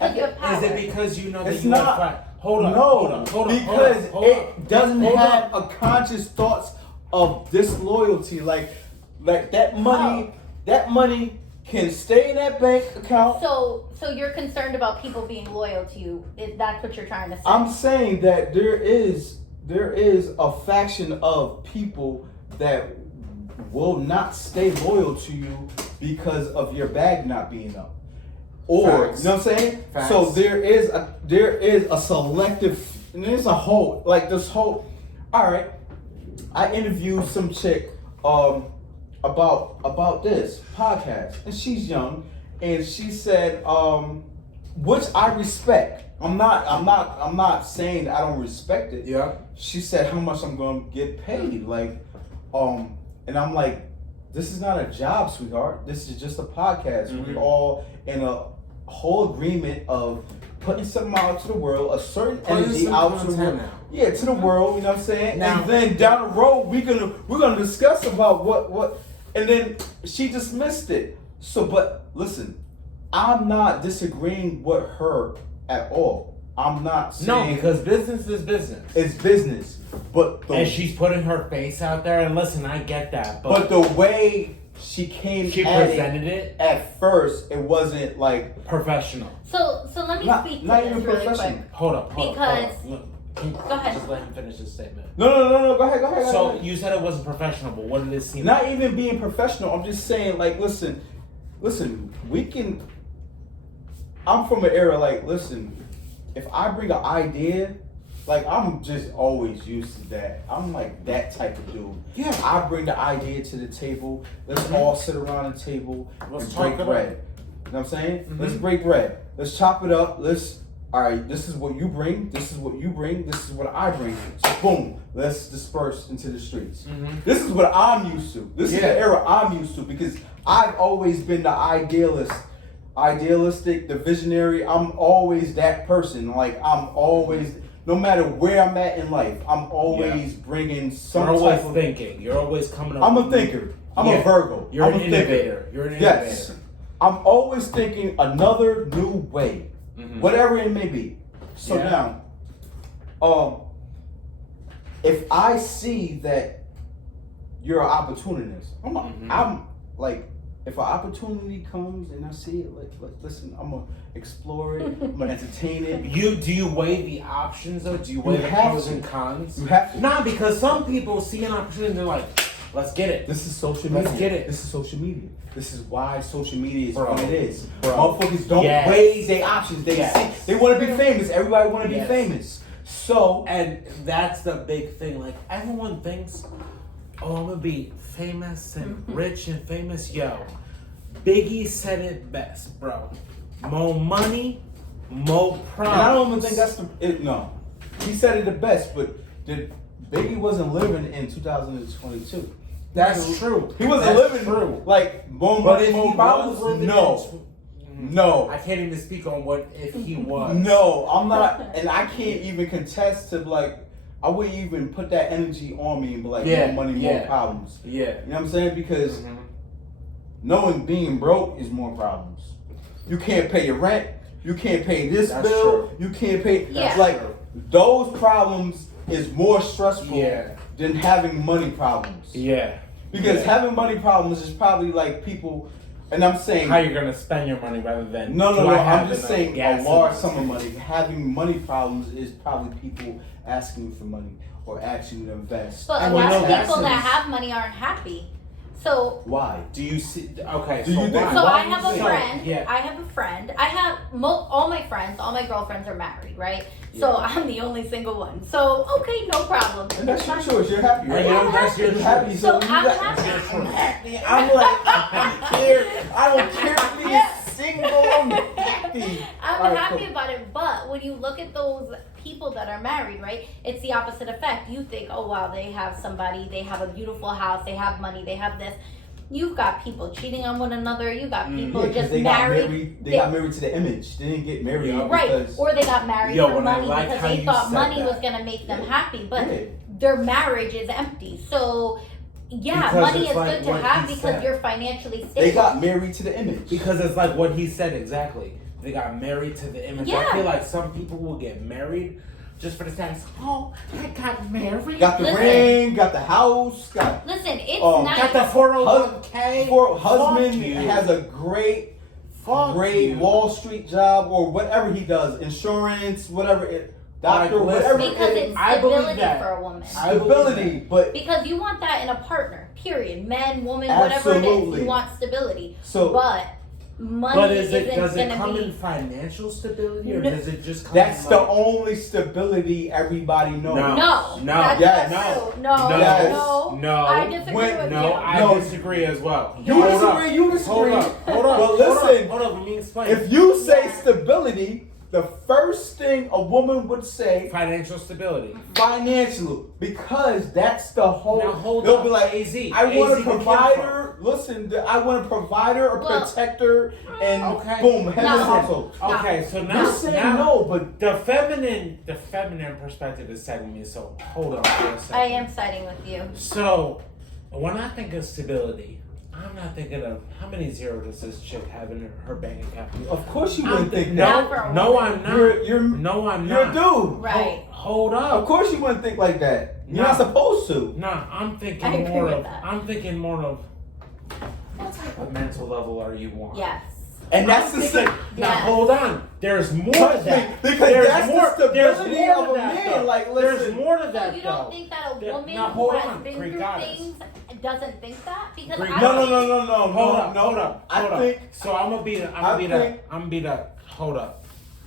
you have power. Is it because you know that it's you not. have hold on, No, hold on, because it doesn't hold have on. a conscious thoughts of disloyalty. Like that money, that money can stay in that bank account. So you're concerned about people being loyal to you. That's what you're trying to say. I'm saying that there is a faction of people that will not stay loyal to you because of your bag not being up. Or Facts. you know what I'm saying? Facts. So there is a selective, and there's a whole like this whole. All right, I interviewed some chick about this podcast, and she's young, and she said which I respect. I'm not saying I don't respect it. Yeah. She said how much I'm gonna get paid, like, and I'm like, this is not a job, sweetheart. This is just a podcast. Mm-hmm. We're all in a whole agreement of putting something out to the world, a certain energy out to the world. Yeah, to the world. You know what I'm saying? Now, and then down the road, we're gonna discuss about what, and then she dismissed it. So, but listen, I'm not disagreeing with her at all. I'm not saying No, because business is business. it's business, but And she's putting her face out there, and listen, I get that, but the way she came she at presented it at first, it wasn't like professional. So let me speak to not this even really professional. quick. Hold up. Because- Go ahead. Just let him finish his statement. No. Go ahead. So you said it wasn't professional, but what did it seem Not like? even being professional. I'm just saying, like, listen, listen, we can. I'm from an era like, listen, if I bring an idea, like I'm just always used to that. I'm like that type of dude. Yeah. I bring the idea to the table. Let's all sit around the table Let's and talk break about bread. it. You know what I'm saying? Mhm. Let's break bread. Let's chop it up. All right, this is what you bring. This is what you bring. This is what I bring. So boom, let's disperse into the streets. Mhm. This is what I'm used to. This is Yeah. the era I'm used to because I've always been the idealistic, the visionary. I'm always that person. Like I'm always, no matter where I'm at in life, I'm always bringing some You're always type of. thinking. You're always coming up. I'm a with- thinker. I'm Yeah. a Virgo. You're I'm an a thinker. innovator. You're an innovator. Yes. I'm always thinking another new way, Mhm. whatever it may be. So Yeah. now, if I see that you're an opportunist, Mhm. I'm like, if an opportunity comes and I see it, like listen, I'm gonna explore it, I'm gonna entertain it. Do you weigh the options though? Do you weigh You the have pros to. and cons? You have to. Nah, because some people see an opportunity and they're like, let's get it. This is social media. Let's get it. This is social media. This is why social media is Bro. what it is. Bro. Motherfuckers don't Yes. weigh their options. They Yes. they want to be famous. Everybody want to Yes. be famous. So And that's the big thing. Like everyone thinks, oh, I'm gonna be famous and rich and famous. Yo, Biggie said it best, bro. More money, more problems. and I don't even think that's no. He said it the best, but Biggie wasn't living in 2022. That's true. He wasn't That's living true. like more But money, if more he problems. was living No, in, no. I can't even speak on what if he was. No, I'm not, and I can't even contest to like. I wouldn't even put that energy on me and be like, Yeah, more money, more yeah. problems. Yeah. You know what I'm saying? Because Mhm. knowing being broke is more problems. You can't pay your rent. You can't pay this That's bill. true. You can't pay. Yeah. Like those problems is more stressful Yeah. than having money problems. Yeah. Because Yeah. having money problems is probably like people, and I'm saying How you're gonna spend your money rather than no, do I have I'm just enough saying gas a in large my sum of tank? money. Having money problems is probably people asking you for money or asking you to invest. But a And lot you of know people that that's- have money aren't happy. So Why? Do you see? Okay. Do so you think- why? So Why I do you have a think- friend. Yeah. I have a friend. I have all my friends, all my girlfriends are married, right? So Yeah. I'm the only single one. So okay, no problem. And that's your choice. You're happy, And right? you know, I'm that's your happy. You're happy. So you I'm got- happy. I'm happy. I'm like, I don't care. I don't care if Yeah. he's single. I'm happy. I'm All right, happy cool. about it, but when you look at those people that are married, right, it's the opposite effect. You think, oh wow, they have somebody, they have a beautiful house, they have money, they have this. You've got people cheating on one another. You got people Yeah, 'cause just they married. got married. They got married to the image. They didn't get married Yeah. Right, because or they got married Yo, for when I money like because how they you thought said money that. was gonna make them happy, but Yeah. their marriage is empty. So yeah, Because money it's is like good to what have he because said. you're financially stable. they got married to the image. Because it's like what he said exactly. They got married to the image. I Yeah. feel like some people will get married just for the status. Oh, I got married. Got the Listen. ring, got the house, got Listen, it's Got nice. Got the 401k. for husband Fuck you. has a great Fuck you. Wall Street job or whatever he does, insurance, whatever it, doctor, Like, whatever listen, because it it's is. I believe stability that. for a woman. I believe Stability, but Because you want that in a partner. Period. Man, woman, whatever it is, Absolutely. you want stability. so But money But does it isn't come gonna in be. financial stability or No. does it just come that's in the like, only stability everybody knows. No. No, No. that's Yes. not true. No. No, Yes. no, No. I disagree When- with No, you. I No. disagree as well. You Hold disagree, up. you disagree. Hold up. Hold up. Well, hold listen, up. Hold up. Let me explain. If you say Yeah. stability, the first thing a woman would say Financial stability. financial, because that's the whole. Now hold they'll up. be like, AZ. I want AZ a the provider. Listen, I want a provider, a Well, protector, and Okay. boom, head of No. the household. Okay, so now, You're saying now no, but the feminine perspective is setting me. So hold on for a second. I am siding with you. So when I think of stability, I'm not thinking of how many zeros does this chick have in her bank account. of course you I'm wouldn't th- think Not that. for a No, woman. I'm not. You're No, I'm you're a not. dude. Right. Hold Of up. course you wouldn't think like that. You're No. not supposed to. Nah, I'm I thinking agree more with of. that. I'm thinking more of. What type of mental level are you on? Yes. And that's I'm the thinking, thing. now Yes. hold on. There's more to Trust me, that. because There's that's more, the there's stability more of to a that, man. though. Like, there's listen. more to So that you though. don't think that a There- woman now, who hold has on, been Greek through goddess. things doesn't think that? Because Greek- I No, don't no, think- no, no, no, Hold no, up, no. hold up, I hold up. think So I'm gonna beat up. Hold up.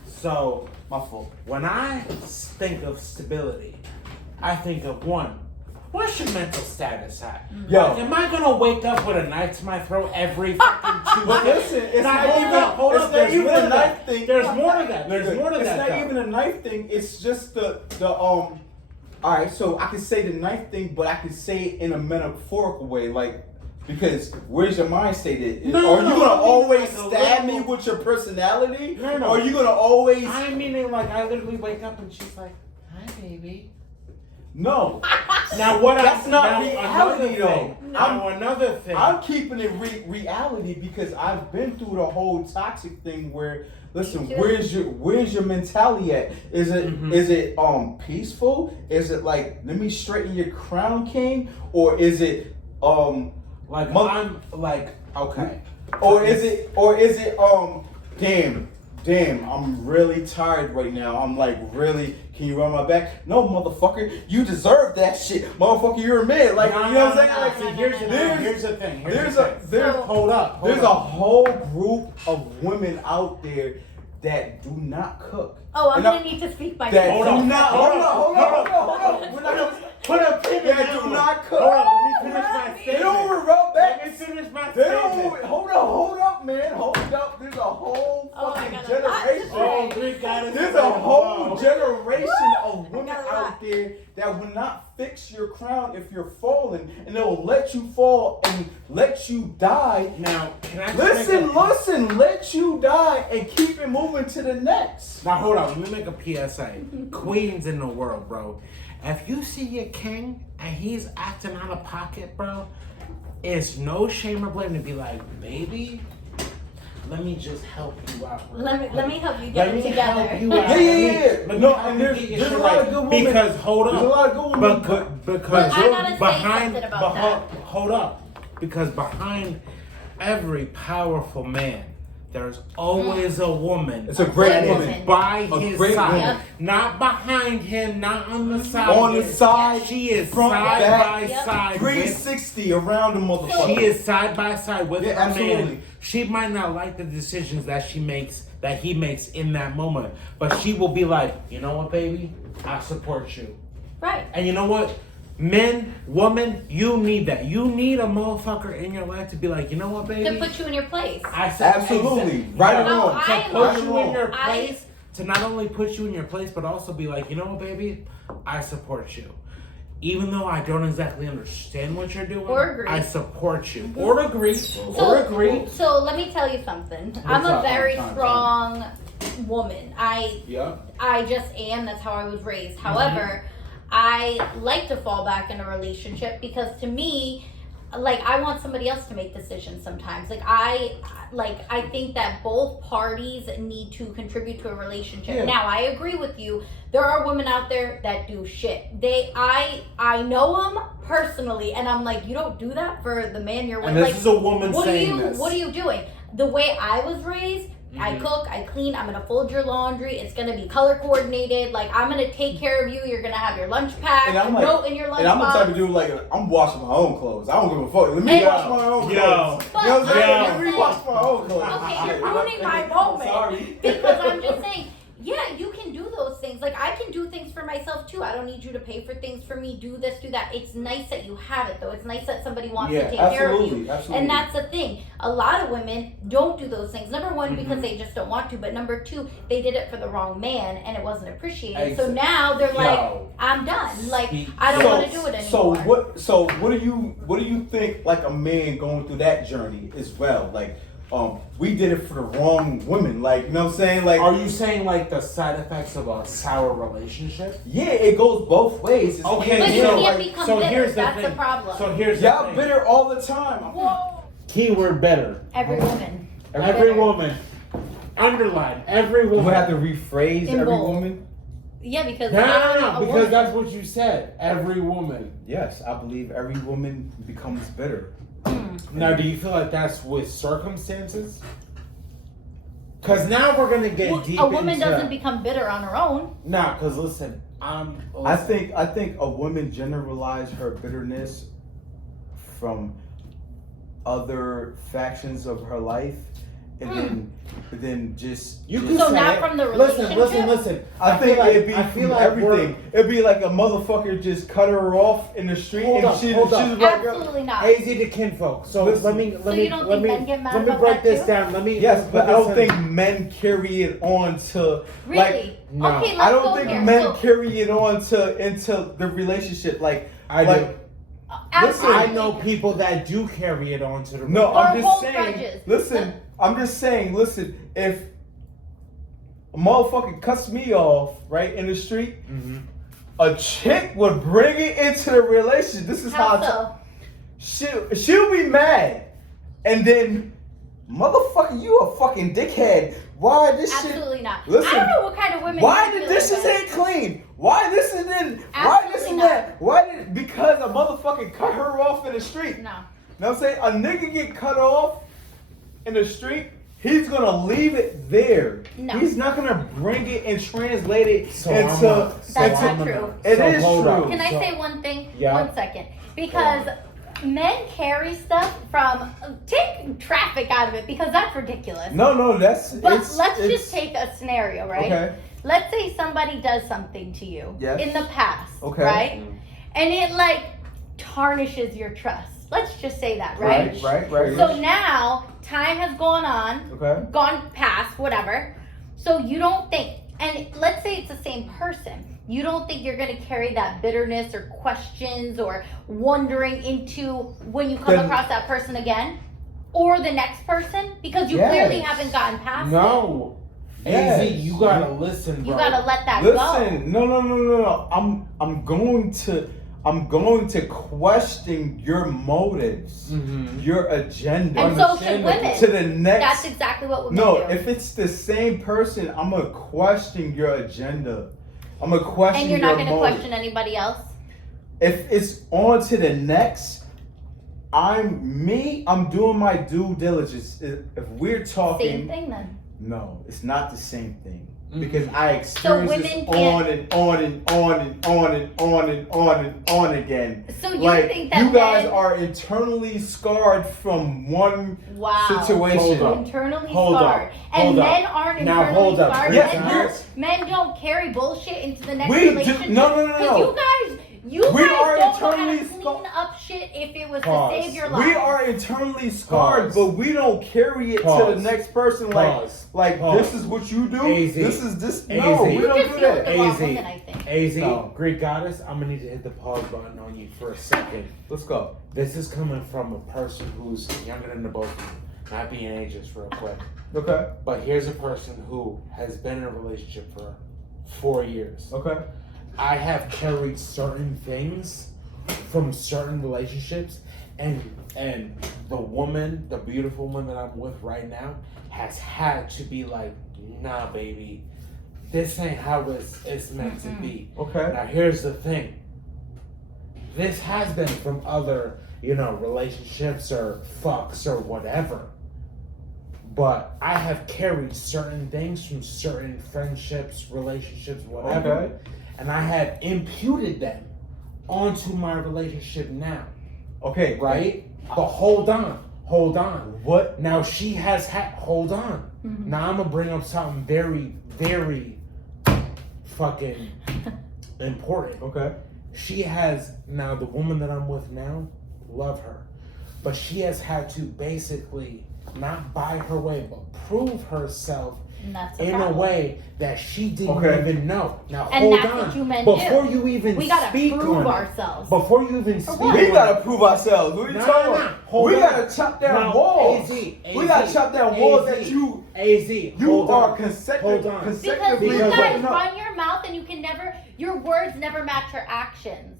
So my fault. when I think of stability, I think of one. What's your mental status at? Yo. Like, am I gonna wake up with a knife to my throat every fucking Tuesday? But listen, it's Now, not hold even. up, hold It's up. not There's even more a to knife that. thing. There's more to that. There's more to It's that. not though. even a knife thing. It's just the. All right, so I can say the knife thing, but I can say it in a metaphorical way, like. Because where's your mind state? No, Are you no, gonna I mean, always like a stab me little- with your personality? No, no. Or are you gonna always? I mean, like, I literally wake up and she's like, "Hi, baby." No. Now what? That's not now, reality, another thing. though. Now another thing. I'm keeping it reality because I've been through the whole toxic thing where listen, Me too. where's your mentality at? Is it Mhm. is it peaceful? Is it like let me straighten your crown, king? Or is it like Mo- I'm like okay. or is it damn, I'm really tired right now. I'm like, really? Can you run my back? No, motherfucker, you deserve that shit. Motherfucker, you're a man. Like, No, you know what no, I'm saying? no, Like, see, here's the there's- thing. Here's the thing. there's the a- thing. there's- hold up. There's a whole group of women out there that do not cook. Oh, I'm And gonna need to speak my That Hold do on. not. Hold Hold on. on. Hold on. Hold on. We're not gonna Put a pin in that that do one. not cook. Hold on, let me finish my They They statement. don't rub back. Let me finish my They statement. don't. Hold up, man. Hold up. There's a whole Oh, I fucking got a lot to generation. say. Oh, Greek goddess. There's a whole Wow. generation of women got a lot. out there that will not fix your crown if you're falling, and they will let you fall and let you die. Now, can I just make Listen, let you die and keep it moving to the next. Now hold on, let me make a PSA. Queens in the world, bro. If you see your king and he's acting out of pocket, bro, it's no shame or blame to be like, baby, let me just help you out. real Let quick. me help you get Let it me together. help you out. Yeah, yeah. Let me No, help and you there's get your a shit lot of right. good women. Because hold up. There's a lot of good women. Because But I gotta say behind, something about that. hold up, because behind every powerful man, there's always a woman. It's a great that is woman. by A his great side, woman. not behind him, not on the side. On the side, she is front, side back, by Yep. side. with 360 around the motherfucker. she is side by side with Yeah, her absolutely. man. She might not like the decisions that he makes in that moment, but she will be like, you know what, baby, I support you. Right. And you know what, men, woman, you need that. You need a motherfucker in your life to be like, you know what, baby, To put you in your place. I said Absolutely. Right or No, wrong. I to am put not- you in your I- place, to not only put you in your place, but also be like, you know what, baby, I support you. Even though I don't exactly understand what you're doing, Or agree. I support you. Or agree. So, or agree. So let me tell you something. I'm a up? very Time. strong woman. Yeah. I just am. That's how I was raised. However, I like to fall back in a relationship because to me, like I want somebody else to make decisions sometimes. I think that both parties need to contribute to a relationship. Yeah. Now, I agree with you. There are women out there that do shit. I know them personally, and I'm like, you don't do that for the man you're with. And this Like, is a woman what are saying you? this. What are you doing? The way I was raised, I Mhm. cook, I clean, I'm gonna fold your laundry, it's gonna be color coordinated, like I'm gonna take care of you, you're gonna have your lunch pack, And a I'm like- note in your lunch And I'm the box. type of dude like I'm washing my own clothes. I don't give a fuck. Let me Hey, wash my own yo, clothes. But You know what I'm saying? I'm Let me just wash my own clothes. Okay, you're Shit. ruining my I'm moment. sorry. Because I'm just saying, yeah, you can do those things. Like I can do things for myself too. I don't need you to pay for things for me, do this, do that. It's nice that you have it though. It's nice that somebody wants to take care of you. Absolutely. And that's the thing. A lot of women don't do those things. Number one, Mm-hmm. because they just don't want to. But number two, they did it for the wrong man and it wasn't appreciated. So Exactly. now they're like, Yo. I'm done. Like Speak- I don't So- want to do it anymore. So what do you think like a man going through that journey as well? Like we did it for the wrong women. Like, you know what I'm saying? Like Are you saying like the side effects of a sour relationship? yeah, it goes both ways. It's Okay, But you so, can't like, become so bitter. here's the That's the thing. problem. So here's y'all the thing. bitter all the time. Keyword better. Every woman. Every Bitter. woman. Underline. Every You woman. have to rephrase In every bold. woman. Yeah, because No, I'm a because woman. that's what you said. Every woman. Yes, I believe every woman becomes bitter. Now, do you feel like that's with circumstances? Because now we're gonna get Well, deep a woman into. doesn't become bitter on her own. Nah, because listen, I think a woman generalize her bitterness from other factions of her life, and then just You just- can So say not it. from the Listen. relationship? I think feel like- it'd be I feel from like everything. It'd be like a motherfucker just cut her off in the street, Hold and up, she's hold up. like, Absolutely not. AZ to kinfolk. So Listen. let me So you don't think men get mad let me about break that this too? down. Let me yes, put but I this don't in- think men carry it on to Really? like. No. Okay, let's I don't go think here. men So, carry it on to into the relationship. Like I like, do. absolutely. I know people that do carry it on to the No, Or I'm just hold saying. grudges. Listen, I'm just saying. Listen, if a motherfucker cuts me off right in the street, a chick would bring it into the relationship. This is how How so? she'll be mad, and then motherfucker, you a fucking dickhead. Why this shit? Absolutely not. Listen, I don't know what kind of women. Why you the feel dishes like ain't clean? Why this and then? Why this Absolutely and not. that? Why did because a motherfucker cut her off in the street? No. Know what I'm saying? A nigga get cut off in the street, he's gonna leave it there. No. He's not gonna bring it and translate it So into. I'm not- so That's I'm not not- true. It so is hold true. up. Can I So- say one thing? Yeah. 1 second. Because men carry stuff from. Take traffic out of it because that's ridiculous. No, that's. But it's, let's it's, just take a scenario, right? Okay. Let's say somebody does something to you Yes. in the past, Okay. right? And it like tarnishes your trust. Let's just say that, right? Right. So now time has gone on, Okay. gone past, whatever. So you don't think, and let's say it's the same person, you don't think you're going to carry that bitterness or questions or wondering into when you come Then- across that person again or the next person because you Yes. clearly haven't gotten past it. No. Yes. AZ, you gotta listen, bro. You got to let that go. Listen, no. I'm going to question your motives, Mhm. your agenda. And so should Understandable. women. to the next. That's exactly what women No, do. if it's the same person, I'm gonna question your agenda. I'm gonna question And you're your not going to motive. question anybody else? If it's on to the next, I'm doing my due diligence. If we're talking, Same thing then. no, it's not the same thing. Mhm. Because I experienced this women can't- on and on and on and on and on and on and on again. So you Like think that you guys men, are internally scarred from one wow, situation. Hold up. internally Hold up. scarred, and Hold up. men aren't Now, internally hold up. scarred. Yes, Men don't carry bullshit into the next We do- relationship. no. Because you We guys are don't know how internally to clean scarred. up shit if it was Pause. to save your life. We are internally scarred, Pause. but we don't carry it to Pause. the next person Pause. like Pause. this is what you do. AZ. This is this. AZ. No, we You don't just do deal with that. the wrong AZ. women, I think. AZ, No. Greek goddess, I'm gonna need to hit the pause button on you for a second. Let's go. This is coming from a person who's younger than the both of you. Not being ageist real quick. Okay. But here's a person who has been in a relationship for 4 years. Okay. I have carried certain things from certain relationships, and the woman, the beautiful woman that I'm with right now, has had to be like, nah, baby, this ain't how it's meant to be. Okay. Now here's the thing. This has been from other, relationships or fucks or whatever. But I have carried certain things from certain friendships, relationships, whatever. Okay. And I have imputed them onto my relationship now. Okay. Right? But hold on. What? Now she has had, hold on. Mhm. Now I'm going to bring up something very, very fucking important. Okay. She has, now the woman that I'm with now, love her. But she has had to basically not buy her way, but prove herself And that's a in a problem. way that she didn't Okay. even know. Now And hold that's on. what you men Before do. you even We gotta speak prove on it, ourselves. before you even speak what? on We it, gotta prove ourselves. What are you No, talking no, no. about? Hold We on. gotta chop down Now, walls. AZ, We gotta chop down walls AZ, that you hold are on. consecutive. Hold on. Because consecutively you guys putting up. run your mouth and you can never, your words never match your actions.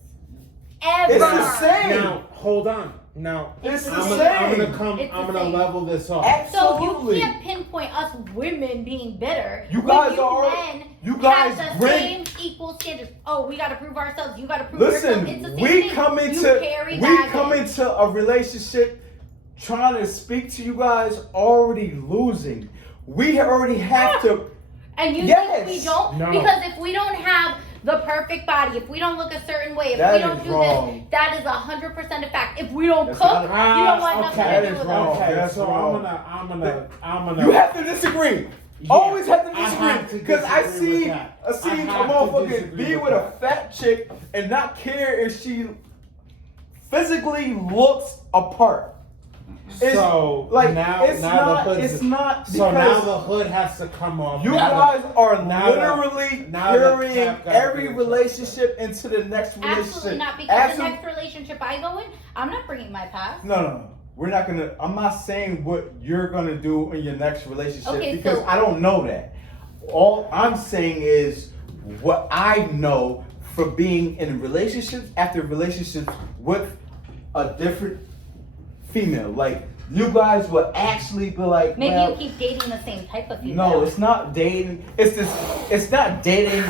Ever. It's the same. Now, hold on. Now, It's the I'm same. gonna It's the I'm gonna same. level this off. So Absolutely. you can't pinpoint us women being bitter. You when guys you are- men you guys have the bring- same equal standards. Oh, we gotta prove ourselves. You gotta prove Listen, yourself. It's the same we thing. come You into carry we baggage. come into a relationship trying to speak to you guys already losing. We already have to. And you Yes. think we don't? No. Because if we don't have the perfect body, if we don't look a certain way, if That we don't is do wrong. this, that is 100% a fact. If we don't That's cook, not- you don't want nothing that to is do with wrong. us. Okay, That's so wrong. I'm gonna. You have to disagree. Yeah, Always have to I have to disagree because I disagree with see that. a I scene a have to motherfucker disagree be with with a that. fat chick and not care if she physically looks apart. It's So like now, it's now not. the hood's It's not so now because the hood has to come off. you Now guys are now the- literally now the carrying cap gotta every be adjusted. relationship into the next relationship. Absolutely not, because Absolute- the next relationship I go in, I'm not bringing my past. No. We're not gonna. I'm not saying what you're gonna do in your next relationship Okay, because so- I don't know that. All I'm saying is what I know for being in relationships after relationships with a different female. Like you guys will actually be like, Maybe well, you keep dating the same type of female. no, it's not dating. It's this. It's not dating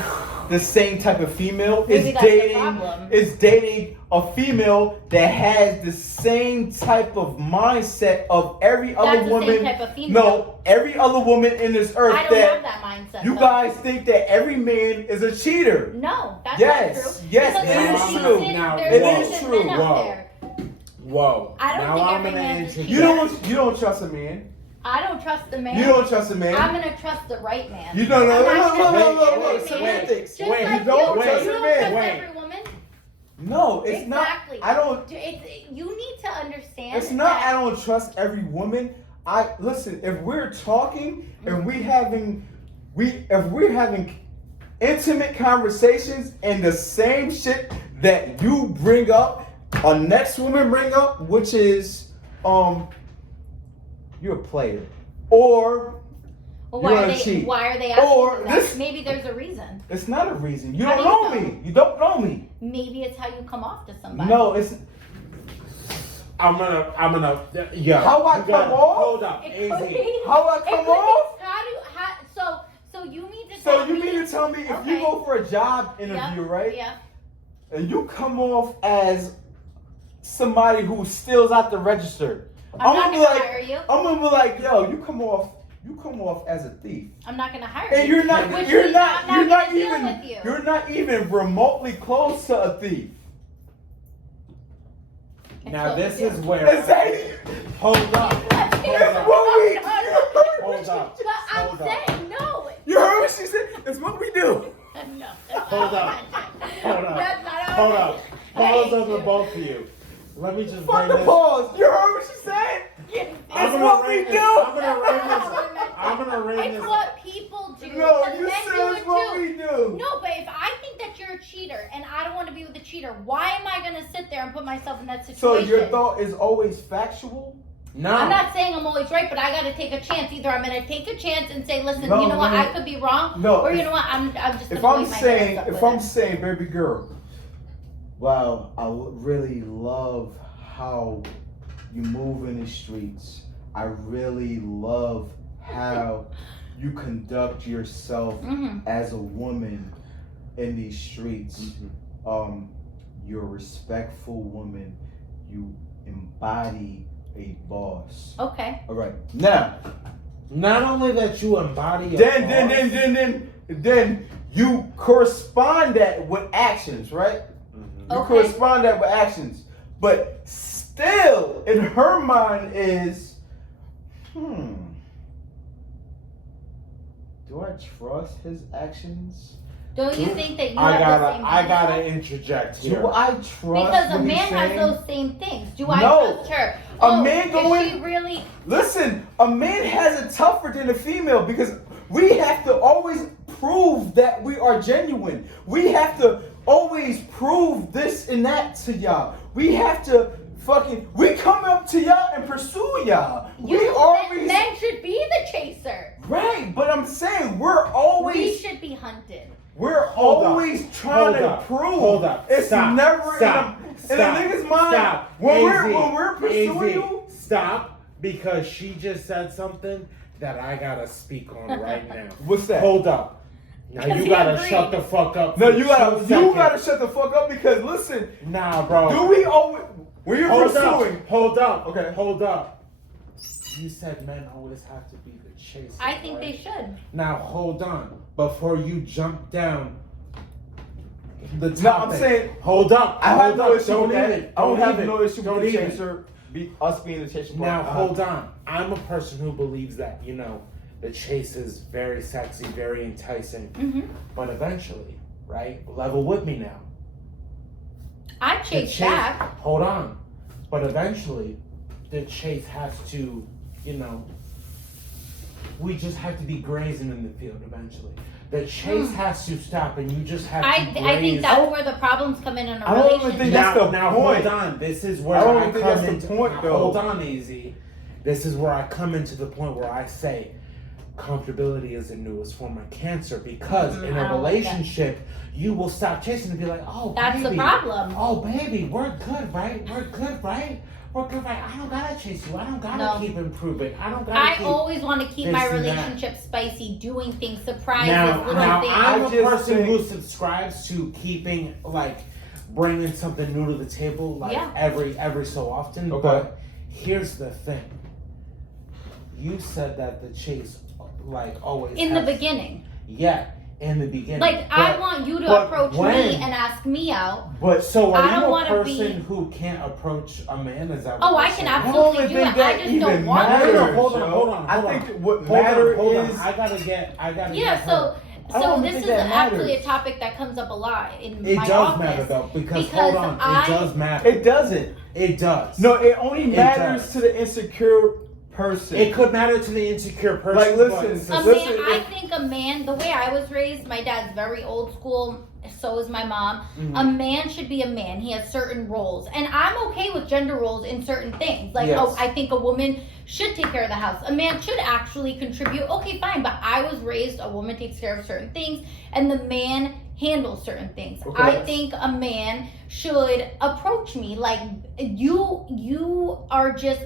the same type of female. Maybe It's that's the dating. problem. It's dating a female that has the same type of mindset of every other That's the woman. same type of female. No, every other woman in this earth I don't that have that mindset. you though. guys think that every man is a cheater. No, that's Yes, not true. yes, Because it there's is decent- true. Now, there's it is decent true. men out Whoa. there. Whoa. I don't now think I'm every gonna man's a introduce. You don't trust a man. I don't trust the man. You don't trust a man. I'm gonna trust the right man. You don't know. I'm not trusting wait, every wait, man. semantics. Just wait, like you don't you, trust you a don't man. trust Wait. every woman. No, it's Exactly. not. I don't. You need to understand. It's not. that- I don't trust every woman. I listen. If we're talking and if we're having intimate conversations and the same shit that you bring up, a next woman bring up, which is you're a player, or Well, you wanna cheat. why are they asking Or you that? this- Maybe there's a reason. it's not a reason. You How don't do you know know? me. You don't know me. Maybe it's how you come off to somebody. No, it's I'm gonna. Yeah. How I you come gotta- off? Hold up. It could Easy. be. how I It come could be. off. So you mean to So tell you me? mean to tell me if Okay. you go for a job Yeah, interview, right? Yeah. And you come off as somebody who steals out the register. I'm not gonna gonna hire you. I'm gonna be like, yo, you come off as a thief. I'm not gonna hire And you. you're not Which you're means not I'm you're not gonna deal even with you. you're not even remotely close to a thief. Now So, this yeah. is where. Exactly. Hold up. It's what we do. Hold up. But I'm Hold up. saying no. You heard what she said? It's what we do. No. Hold up. Hold up. That's not how Hold it up. is. Pause Hey. over both of you. Let me just Fuck bring the this. pause. You heard what she said? I'm It's what we rein do. this- I'm gonna rein this. I'm gonna rein It's this. what people do. No, and you men said do it's it what too. we do. No, but if I think that you're a cheater and I don't want to be with a cheater, why am I going to sit there and put myself in that So situation? your thought is always factual? No. I'm not saying I'm always right, but I got to take a chance. Either I'm going to take a chance and say, listen, No, you know what, no. I could be wrong, No, or you if- know what, I'm just If going I'm to my saying, hands up if with I'm it. saying, baby girl, wow, I really love how you move in the streets. I really love how you conduct yourself Mhm. as a woman in these streets. You're a respectful woman. You embody a boss. Okay. All right. Now, Not only that you embody. a then you correspond that with actions, right? You Okay. correspond that with actions. But still, in her mind is, do I trust his actions? Don't you think that you I have the same gotta mindset? interject here. Do I trust Because a what he's man has saying? those same things. Do I No. trust her? A man is going- she really? Listen, a man has it tougher than a female because we have to always prove that we are genuine. We have to always prove this and that to y'all. We have to we come up to y'all and pursue y'all. Men should be the chaser. Right, but I'm saying We always should be hunted. Hold always trying Hold to up. prove. Hold up. It's Stop. never Stop. in a nigga's mind. Stop. When AZ. we're pursuing AZ. you. Stop, because she just said something that I gotta speak on right now. What's that? Hold up. Now Because you he gotta agreed. shut the fuck up. No, for you 2 gotta seconds. shut the fuck up because listen, Nah, bro. do we always when you're Hold pursuing? up. Hold up. Okay. Hold up. You said men always have to be the chaser. I think right? they should. Now hold on. Before you jump down, the topic. No, I'm saying. Hold up. I have hold no up. issue Don't with that. even. I don't have even. no issue Don't with the even. chaser. Us being the chaser. Now hold on. I'm a person who believes that the chase is very sexy, very enticing, but eventually, right? Level with me now. I The chase chase- Shaq. Hold on, but eventually, the chase has to, we just have to be grazing in the field. Eventually, the chase has to stop, and you just have to. I think graze. that's where the problems come in a I don't even relationship. think that's the now point. hold on. This is where I don't I think come that's the into point, now, though. Hold on, Easy. This is where I come into the point where I say comfortability is the newest form of cancer, because in I a don't like that. relationship you will stop chasing and be like, oh, That's baby, the problem. oh baby, we're good, right? We're good, right? We're good, right? I don't gotta chase you. I don't gotta No. keep improving. I don't gotta I keep. always want to keep this my and that. relationship spicy, doing things, surprises, Now little things. I'm I a just person think- who subscribes to keeping bringing something new to the table Yeah. every so often. Okay. But here's the thing. You said that the chase always in the has- beginning. Yeah, in the beginning. Like, I But- want you to but approach when? me and ask me out. But So are I don't you a wanna person be- who can't approach a man? Is that what Oh, you're I can saying? absolutely I don't do think it. that I just even don't want matters. to. Hold on, yo. hold on, I hold think on. what Hold on, matter hold on. is. I gotta get Yeah, her. so I don't this think is that actually matters. a topic that comes up a lot in It my does office. matter though, because Because hold on, I- it does matter. It doesn't. It does. No, it only matters does. to the insecure person. It could matter to the insecure person. Like, listen, but- A Listen, man, I if- think a man, the way I was raised, my dad's very old school, so is my mom. Mhm. A man should be a man. He has certain roles. And I'm okay with gender roles in certain things. Like, Yes. oh, I think a woman should take care of the house. A man should actually contribute. Okay, fine. But I was raised, a woman takes care of certain things, and the man handles certain things. Okay. I think a man should approach me like, you are just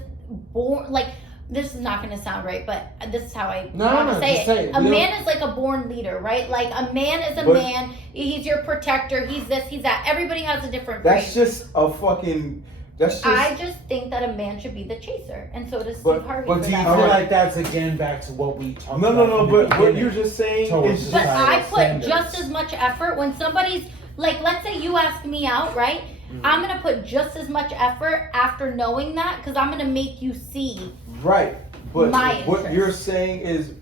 born, like, this is not going to sound right, but this is how I No, want no, to say just it. say it. A We man is like a born leader, right? Like, a man is a But- man. He's your protector. He's this, he's that. Everybody has a different That's phrase. just a fucking. That's just. I just think that a man should be the chaser, and so does But- Steve Harvey. but for do you that I feel feel matter. like that's again back to what we talked No, about. no, no. in the But what beginning. you're just saying Towards is. But societal I put standards. just as much effort when somebody's like, let's say you ask me out, right? I'm gonna put just as much effort after knowing that, because I'm gonna make you see. Right. But My what interest. you're saying is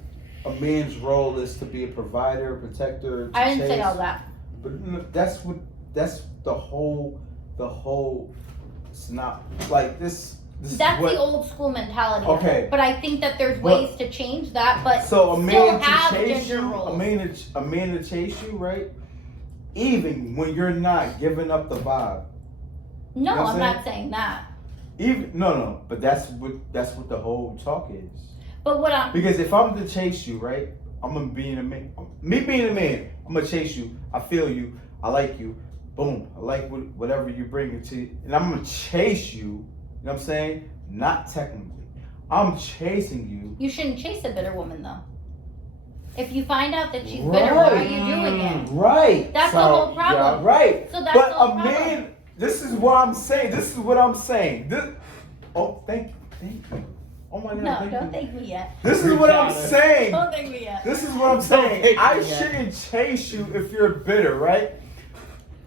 a man's role is to be a provider, protector. To I didn't say chase. all that. But that's the whole. It's not like this. This That's is what, the old school mentality. Okay. But I think that there's But- ways to change that, but So a still man to have chase gender you, roles. a man to chase you, right? Even when you're not giving up the vibe. no, You know what I'm I'm not saying that. Even no, but that's what the whole talk is. But what I'm Because if I'm to chase you, right? I'm gonna be a man. Me being a man, I'm gonna chase you. I feel you. I like you. Boom. I like whatever you bring into, and I'm gonna chase you. You know what I'm saying? Not technically. I'm chasing you. you shouldn't chase a bitter woman though. If you find out that she's bitter, why are you doing it? Right. That's the whole problem. Yeah, right. So that's But the whole a problem. man. This is what I'm saying. This is what I'm saying. Oh, thank you. Oh my God. No, thank don't you. thank me yet. This is what I'm saying. Don't thank me yet. This is what I'm Don't saying. hate I me yet. shouldn't chase you if you're bitter, right?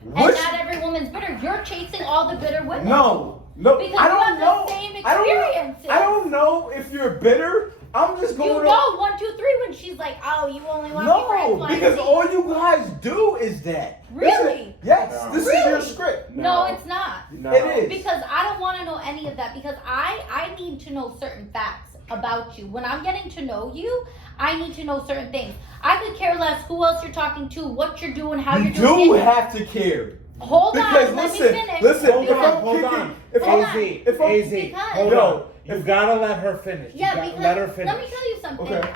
And Which- not every woman's bitter. You're chasing all the bitter women. no, Because I you don't have know. the same I don't know. experiences. I don't know if you're bitter. I'm just You going. know 1, 2, 3 when she's like, oh, you only want me for X, No, Y, and because Z. all you guys do is that. Really? Yes, No. this is Really? your script. No, it's not. No. It is. Because I don't want to know any of that, because I need to know certain facts about you. When I'm getting to know you, I need to know certain things. I could care less who else you're talking to, what you're doing, how You you're doing do it. have to care. Hold Because on, let listen, me finish. listen. Hold If on, I'm hold kicking- on. if Hold I'm- on. if I'm- AZ, Because- hold Yo, on. You gotta let her finish. Yeah, you gotta because let her finish. let me tell you something. Okay.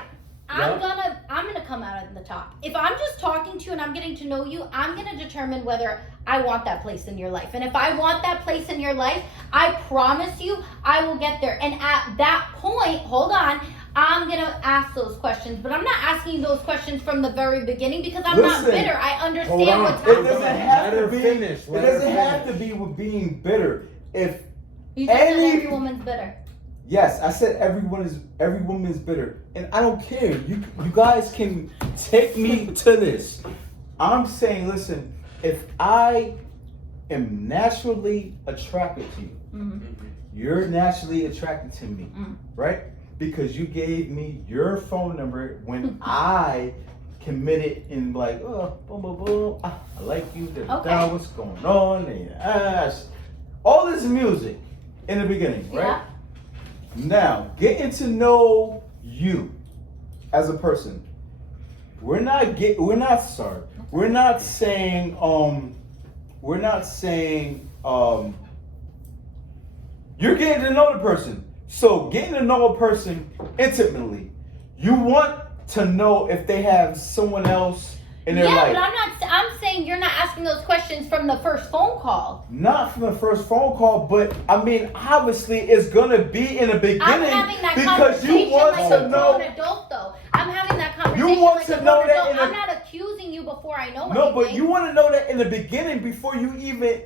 I'm Yeah. gonna come out on the top. If I'm just talking to you and I'm getting to know you, I'm gonna determine whether I want that place in your life. And if I want that place in your life, I promise you I will get there. And at that point, hold on, I'm gonna ask those questions. But I'm not asking those questions from the very beginning because I'm not Listen. bitter. I Hold understand on. what's It happening. doesn't Let have her to be. finish. It Let her doesn't have to finish. be with being bitter. If You just said any- every woman's bitter. yes, I said every woman is bitter, and I don't care. You guys can take me to this. I'm saying, listen, if I am naturally attracted to you, you're naturally attracted to me, right? Because you gave me your phone number when I committed and like, oh, boom, boom, boom. I like you. Okay. What's going on? And, all this music in the beginning, right? Yeah. Now, getting to know you as a person. We're not saying you're getting to know the person. So getting to know a person intimately, you want to know if they have someone else in their life. Yeah, but I'm saying you're not asking those questions from the first phone call. Not from the first phone call, but I mean, obviously, it's gonna be in the beginning I'm having that because conversation you want like to a know. grown adult, though. I'm having that conversation You want like to a know grown that adult. in a- I'm not accusing you before I know No, anything. but you want to know that in the beginning before you even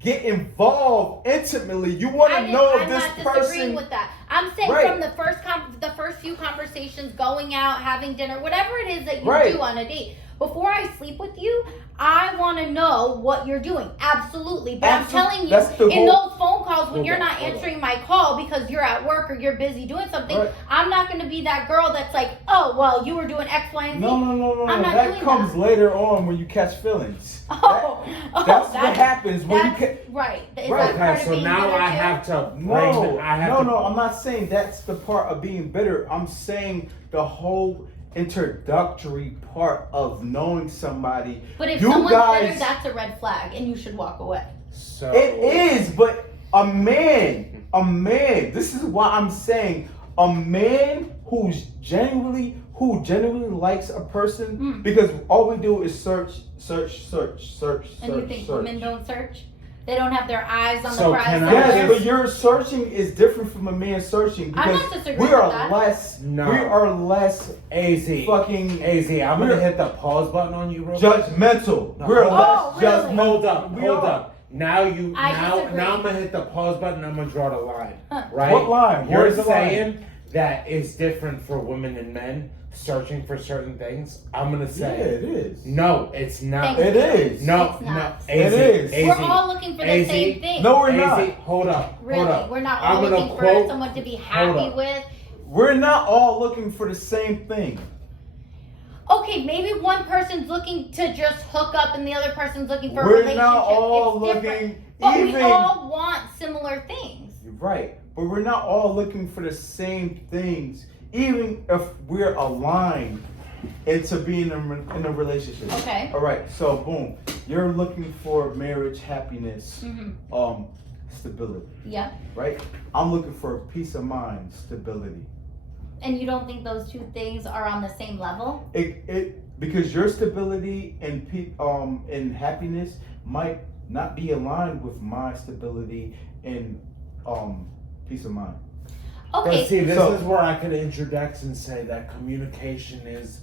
get involved intimately. You want to know if I'm this not disagreeing person. with that. I'm saying Right. from the first few conversations, going out, having dinner, whatever it is that you Right. do on a date. Before I sleep with you, I want to know what you're doing. Absolutely. But I'm telling you, That's the in whole- those phone calls, when Hold you're on, not hold answering my call because you're at work or you're busy doing something, Right. I'm not going to be that girl that's like, oh, well, you were doing X, Y, and Z. No. I'm not That doing comes that. later on when you catch feelings. Oh, That's what happens when you that's can. right. Is Right. that part Okay, of so being now bitter I too? have to No, to. I'm not saying that's the part of being bitter. I'm saying the whole introductory part of knowing somebody. But if you someone's guys, bitter, that's a red flag, and you should walk away. So it is, but a man. This is why I'm saying a man who genuinely likes a person, because all we do is search. And you think women don't search? They don't have their eyes on So the prize. can I Yes, just- but your searching is different from a man searching I'm because not disagreeing we with are that. less. No. We are less AZ. fucking I'm gonna hit the pause button on you real quick. judgmental. No. We're Oh, less really? judgmental. Hold up, We hold are. up. Now disagree. now I'm gonna hit the pause button. I'm gonna draw the line. Huh. Right? What line? You're Where's the line? saying that it's different for women and men searching for certain things. I'm gonna Yeah, say it is. no, it's not. Thank It is. No, It's no, not. AZ, It is. AZ, We're all looking for the AZ. same thing. No, we're AZ, not. hold up. Really, Hold up. we're not I'm all gonna looking for quote- someone to be hold happy up. with. We're not all looking for the same thing. Okay, maybe one person's looking to just hook up and the other person's looking for a We're relationship. not all It's different. looking. But Even we all want similar things. You're right, but we're not all looking for the same things, even if we're aligned into being in a relationship. Okay. All right. So boom, you're looking for marriage, happiness, Mm-hmm. stability, Yep. right? I'm looking for peace of mind, stability. And you don't think those two things are on the same level? It because your stability and happiness might not be aligned with my stability and peace of mind. Okay. But see, this So- is where I could interject and say that communication is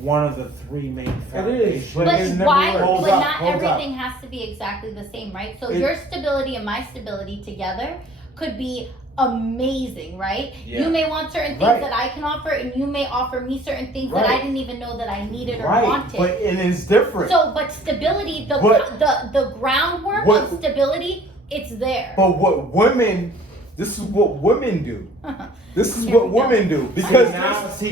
one of the three main foundations. but But it's never why? worked. Hold But up, not hold up. everything has to be exactly the same, right? So It- your stability and my stability together could be amazing, right? Yeah. You may want certain things Right. that I can offer, and you may offer me certain things that I Right. didn't even know that I needed or Right, wanted. but it is different. So, but stability, But- the groundwork What- of stability, it's there. But what women, this is what women do. This is Here what we go. women do because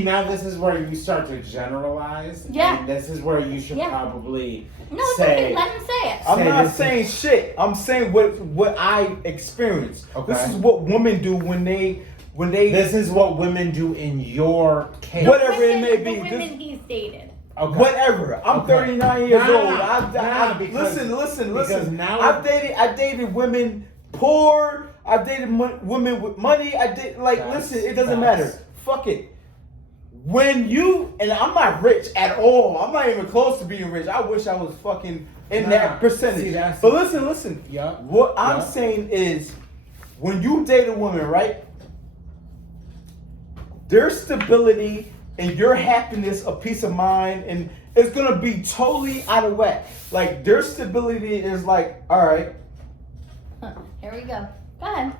now this is where you start to generalize. Yeah. And this is where you should Yeah. probably No, it's say. okay. Let him say it. I'm say not this saying shit. I'm saying what I experienced. Okay. This is what women do when they This is what women do in your case. Whatever it Women- may the be, women this- he's dated. Okay. whatever. I'm Okay. 39 years Nah, old. nah, because- Listen. because now- I dated women poor. I dated women with money. I did Facts, listen. It doesn't facts. matter. Fuck it. When you and I'm not rich at all. I'm not even close to being rich. I wish I was fucking in Nah, that percentage. see, that's- But listen. Yeah. What I'm Yeah. saying is, when you date a woman, right? Their stability and your happiness, a peace of mind, and it's gonna be totally out of whack. Like their stability is like, all right, Huh, here we go. Go ahead.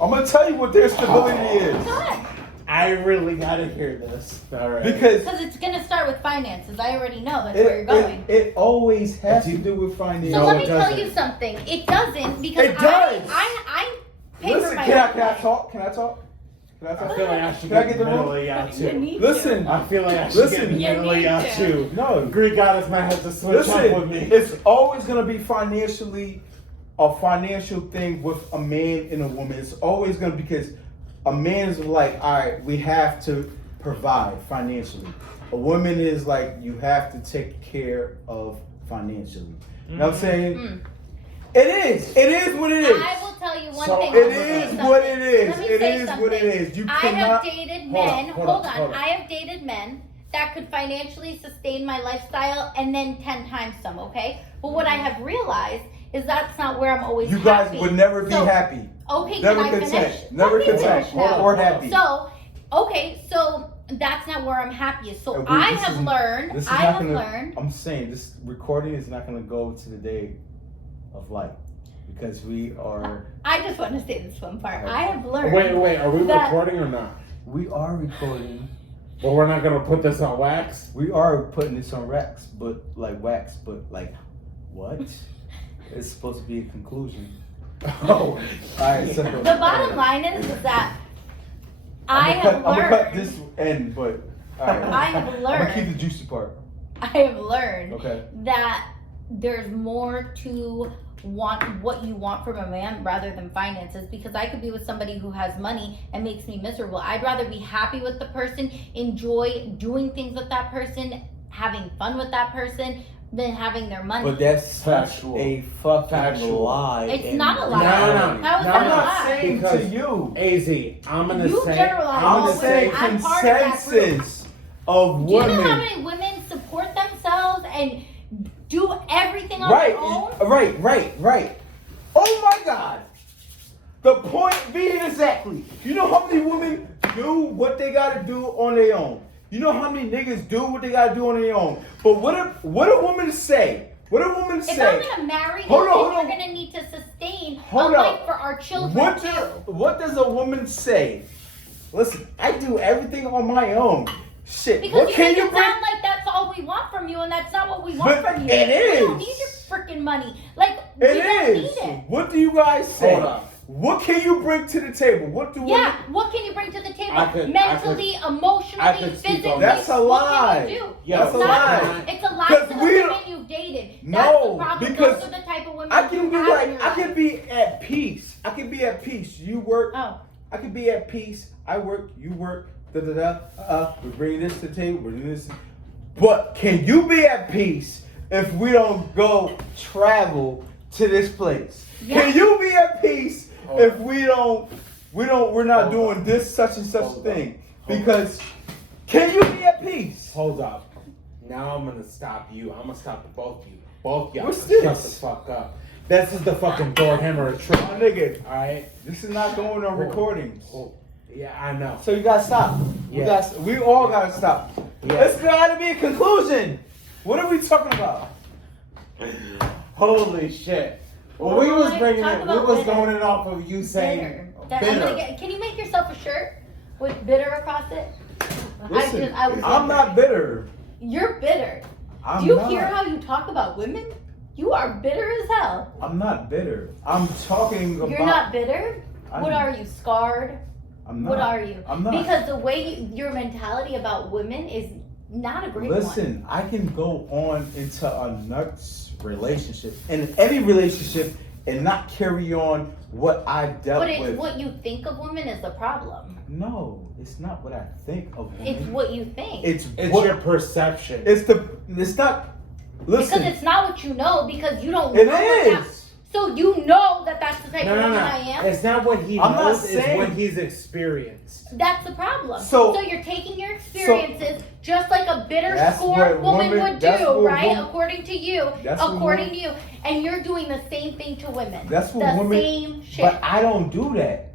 I'm gonna tell you what their stability is. Go ahead. I really gotta hear this. All right. Because it's gonna start with finances. I already know that's where you're going. it always has to do with finances. So No, let it me tell doesn't. you something. It doesn't because It does. I pay for Listen, my can I own way. talk? Can I talk? Can I I talk? feel like I should Can I get get the room? mentally out You too. need Listen, to. I feel like I should Listen. get You mentally need out to. too. No. Greek goddess might have to switch up with me. Listen, it's always gonna be financially a financial thing with a man and a woman. It's always gonna because a man is like, all right, we have to provide financially. A woman is like, you have to take care of financially. You know what I'm saying? Mm. It is. It is what it is. I will tell you one So thing. It Let me say is something. what it is. Let me It say is something. what it is. You I have cannot. dated Hold men. on, Hold hold on. on. I have dated men that could financially sustain my lifestyle and then 10 times some, okay? But what I have realized is that's not where I'm always You guys happy. would never be So, happy. Okay, Never can I content. finish? Never Let me content. finish now. Or happy. So, okay, so that's not where I'm happiest. So And I this have is- learned. This is I not have gonna, learned. I'm saying this recording is not going to go to the day of light because we are I just want to say this one part. Okay. I have learned. Wait, are we that- recording or not? recording. But we're not gonna put this on wax. We are putting this on wax, but what? It's supposed to be a conclusion. Oh, All right, so The bottom line is that I have I'm gonna cut learned. this end, but all right. I have I'm gonna keep learned. the juicy part. I have learned Okay. that there's more to what you want from a man rather than finances, because I could be with somebody who has money and makes me miserable. I'd rather be happy with the person, enjoy doing things with that person, having fun with that person, than having their money. But that's Factual. a fucking Factual. lie. It's and not a lie. No. How is No, that I'm a not lie? saying Because- to you. AZ, I'm gonna You say. generalize I'm all I'm gonna saying women. I'm part of that group. consensus of Do you women. know how many women support themselves and do everything on Right, their own? right. Oh my God. The point being exactly. You know how many women do what they gotta do on their own. You know how many niggas do what they gotta do on their own. But what a woman say? What a woman If say? I'm gonna marry you, Hold on, then hold you're on. gonna need to sustain Hold a on. life for our children What too. does a woman say? Listen, I do everything on my own. Shit. Because What you can make you it bring? sound like that's all we want from you, and that's not what we want But from you. it We don't is. need your freaking money. Like we It don't is. need it. What do you guys say? Hold up. What can you bring to the table? What do Yeah, what can you bring to the table? I could- Mentally, I emotionally, could speak on physically. that. That's a What lie. can you do? Yeah, That's it's a not. lie. It's a lie 'Cause to the we women don't- you've dated. No, That's the problem. because Those are the type of women I can you be have like, in your I can life. be at peace. I can be at peace. You work. Oh, I can be at peace. I work. You work. Da da da. We're bringing this to the table. We're doing this. But can you be at peace if we don't go travel to this place? Yeah. Can you be at peace Hold if on. we're not Hold doing on. this such and such Hold thing? on. Because can you be at peace? Hold up. Now I'm gonna stop you. I'm gonna stop both you. Both y'all. What's Shut this? the fuck up. This is the fucking door hammer of truth. My nigga, Alright? this is not going on recordings. Yeah, I know. So you gotta stop. Yeah. We all gotta stop. Yeah. It's gotta be a conclusion. What are we talking about? Holy shit. Well, Well, we was I bringing talk it, we about was bitter. going it off of you saying bitter. bitter. Can you make yourself a shirt with bitter across it? Listen, I was I'm not bitter. You're bitter. I'm Do you not. hear how you talk about women? You are bitter as hell. I'm not bitter. I'm talking about. You're not bitter? I'm, What are you, scarred? I'm not. What are you? I'm not. Because the way your mentality about women is not a great one. Listen, I can go on into a nuts relationship, in any relationship, and not carry on what I dealt But it's with. what you think of women is the problem. No, it's not what I think of women. It's what you think. It's It's what, your perception. It's not. Listen, Because it's not what you know, because you don't it know what that. is. So you know that that's the type No, of no, woman no. I am. It's not what he I'm not knows, it's saying- what he's experienced. That's the problem. So- So you're taking your experiences just like a bitter, That's scorned what woman women- would that's do, what right? women- According to you. That's what According to you. And you're doing the same thing to women. That's what the women- same shit. But I don't do that.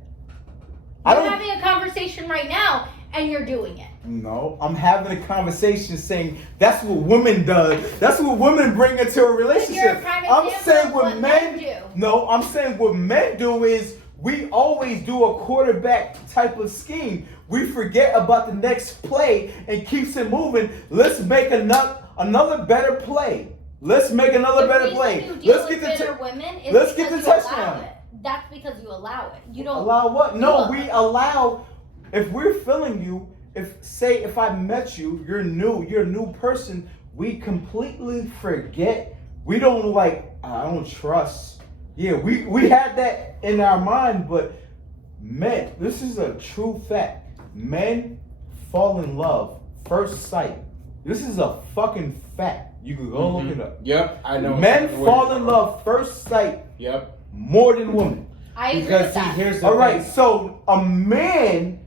I You're don't. having a conversation right now and you're doing it. No, I'm having a conversation saying that's what women does. That's what women bring into a But you're a relationship. prime I'm example saying of what what men men do. No, I'm saying what men do is we always do a quarterback type of scheme. We forget about the next play and keeps it moving. Let's make another better play. Let's make another better play. Let's get the women is let's get the because you touchdown. allow it. That's because you allow it. You don't allow what? No, you we allow. If we're feeling you, if I met you, you're a new person. We completely forget. We don't like. I don't trust. Yeah, we had that in our mind, but men, this is a true fact. Men fall in love first sight. This is a fucking fact. You can go look it up. Yep, I know. Men fall in love first sight. Yep. More than women. I agree Because with see, that. here's the All right, thing. so a man,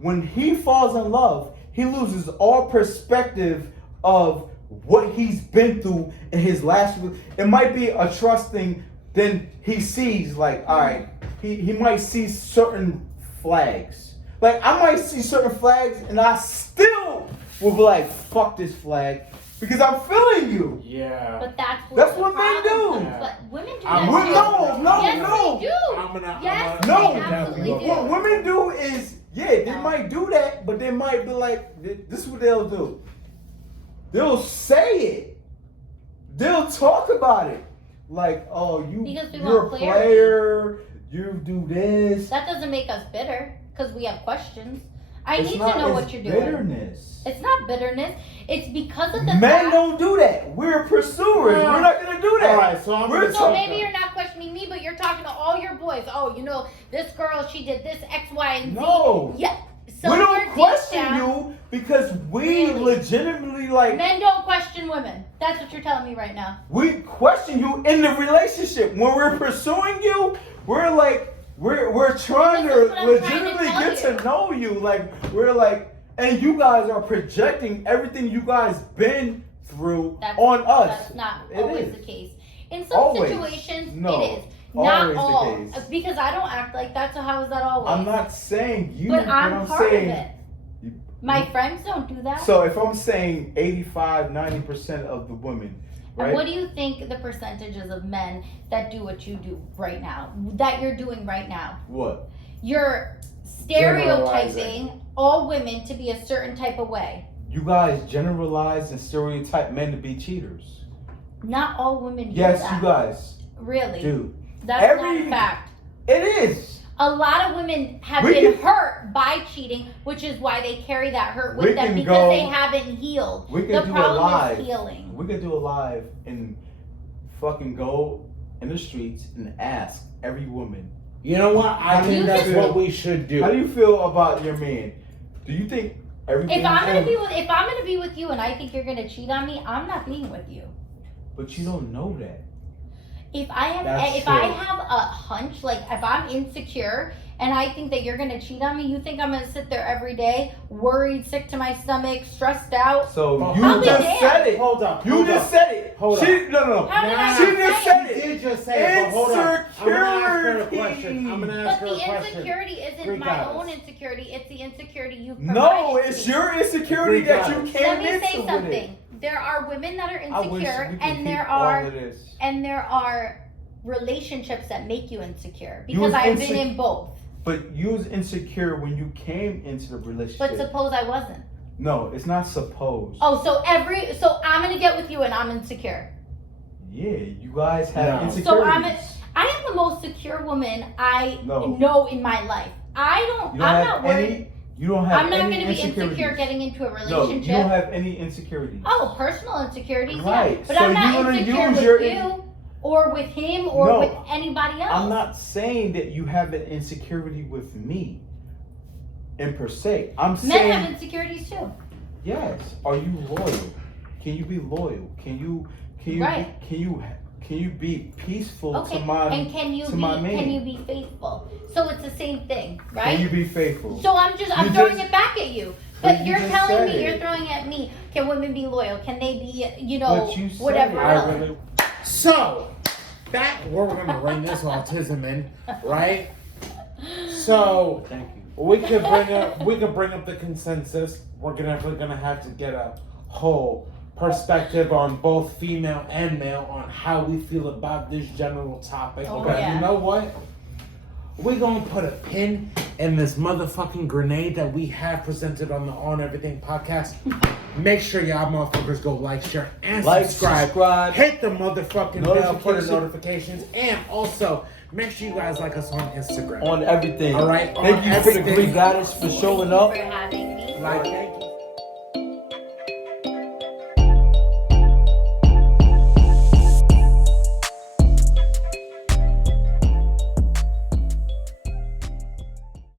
when he falls in love, he loses all perspective of what he's been through in his last. It might be a trust thing. Then he sees like, all right, he might see certain flags. Like I might see certain flags, and I still will be like, fuck this flag, because I'm feeling you. Yeah. But that's That's the what men problem do. is. But women do I'm that with- too. no, Yes, no. they do. Yes, they No, absolutely do. what women do is, they No. might do that, but they might be like, this is what they'll do. They'll say it. They'll talk about it. Like, oh, Because we you're a want clarity. player, you do this. That doesn't make us bitter because we have questions. I It's need not- to know what it's you're doing. bitterness. It's not bitterness. It's because of the Men fact. don't do that. We're pursuers. Yeah. We're not gonna do that. All right, so I'm We're gonna So talk- maybe you're not questioning me, but you're talking to all your boys. Oh, this girl, she did this X, Y, and Z. No. Yeah. We Somewhere don't deep question down, you because we Really? legitimately like. Men don't question women. That's what you're telling me right now. We question you in the relationship. When we're pursuing you, we're like, we're trying This to is what I'm trying to legitimately tell get you. to know you. Like, we're like, and you guys are projecting everything you guys been through on us. That's not It always is. the case. In some Always. situations, No. it is. Not Always the all. case. Because I don't act like that, so how is that always? I'm not saying you, But I'm part saying. of it. My friends don't do that. So if I'm saying 85-90% of the women, right? And what do you think the percentages of men that do what you do right now, that you're doing right now? What? You're stereotyping all women to be a certain type of way. You guys generalize and stereotype men to be cheaters. Not all women do Yes, that. you guys Really? do. That's not a fact. It is. A lot of women have We been can- hurt by cheating, which is why they carry that hurt We with them can because go- they haven't healed. We The could do a problem live. is healing. We could do a live and fucking go in the streets and ask every woman. You know what? I Do think you that's think- what we should do. How do you feel about your man? Do you think every If man? I'm gonna be with you and I think you're gonna cheat on me, I'm not being with you. But you don't know that. If I have That's I true. have a hunch, like if I'm insecure and I think that you're gonna cheat on me, you think I'm gonna sit there every day, worried, sick to my stomach, stressed out? So Oh, you I'll be just damned. said it. Hold up. You hold just up. said it. Hold she, No. How did I She not just say said You it. did just say it, but hold up. I'm gonna ask her a Insecurity. question. I'm gonna But ask her the a question. insecurity isn't Greek my goddess. own insecurity, it's the insecurity you've No, provided it's to me. your insecurity Greek that you goddess. came Let me into say with it. something. There are women that are I wish we insecure could and keep there all are of this. relationships that make you insecure. You Because was I've been in both. But you was insecure when you came into the relationship. But suppose I wasn't. No, it's not supposed. Oh, so I'm gonna get with you and I'm insecure. Yeah, you guys have No. insecurities. So I am the most secure woman I No. know in my life. I'm not worried. You don't have I'm not any gonna be insecure insecurities. getting into a No, relationship. you don't have any insecurities. Oh, personal insecurities, Right. yeah. But So I'm you're not gonna insecure use with your you or with him or No. with anybody else. I'm not saying that you have an insecurity with me, in per se. I'm Men saying have insecurities too. yes. Are you loyal? Can you be loyal? Can you Right. can you be peaceful Okay. to my And can you my man? be faithful? So it's the same thing, right? Can you be faithful? So I'm You throwing just- it back at you. But But you you're just telling said me, it. you're throwing at me. Can women be loyal? Can they be, you know, But you said whatever it. else? So, back where we're gonna bring this autism in, right? So Thank you. we could bring up the consensus. We're gonna have to get a whole perspective on both female and male on how we feel about this general topic. Oh, But yeah. you know what? we're gonna put a pin in this motherfucking grenade that we have presented on the On Everything podcast. Make sure y'all motherfuckers go like, share, and subscribe. Hit the motherfucking bell for the notifications. And also, make sure you guys like us on Instagram. On everything. All right? Thank you for the Greek goddess for showing up. For having me. Like, thank you.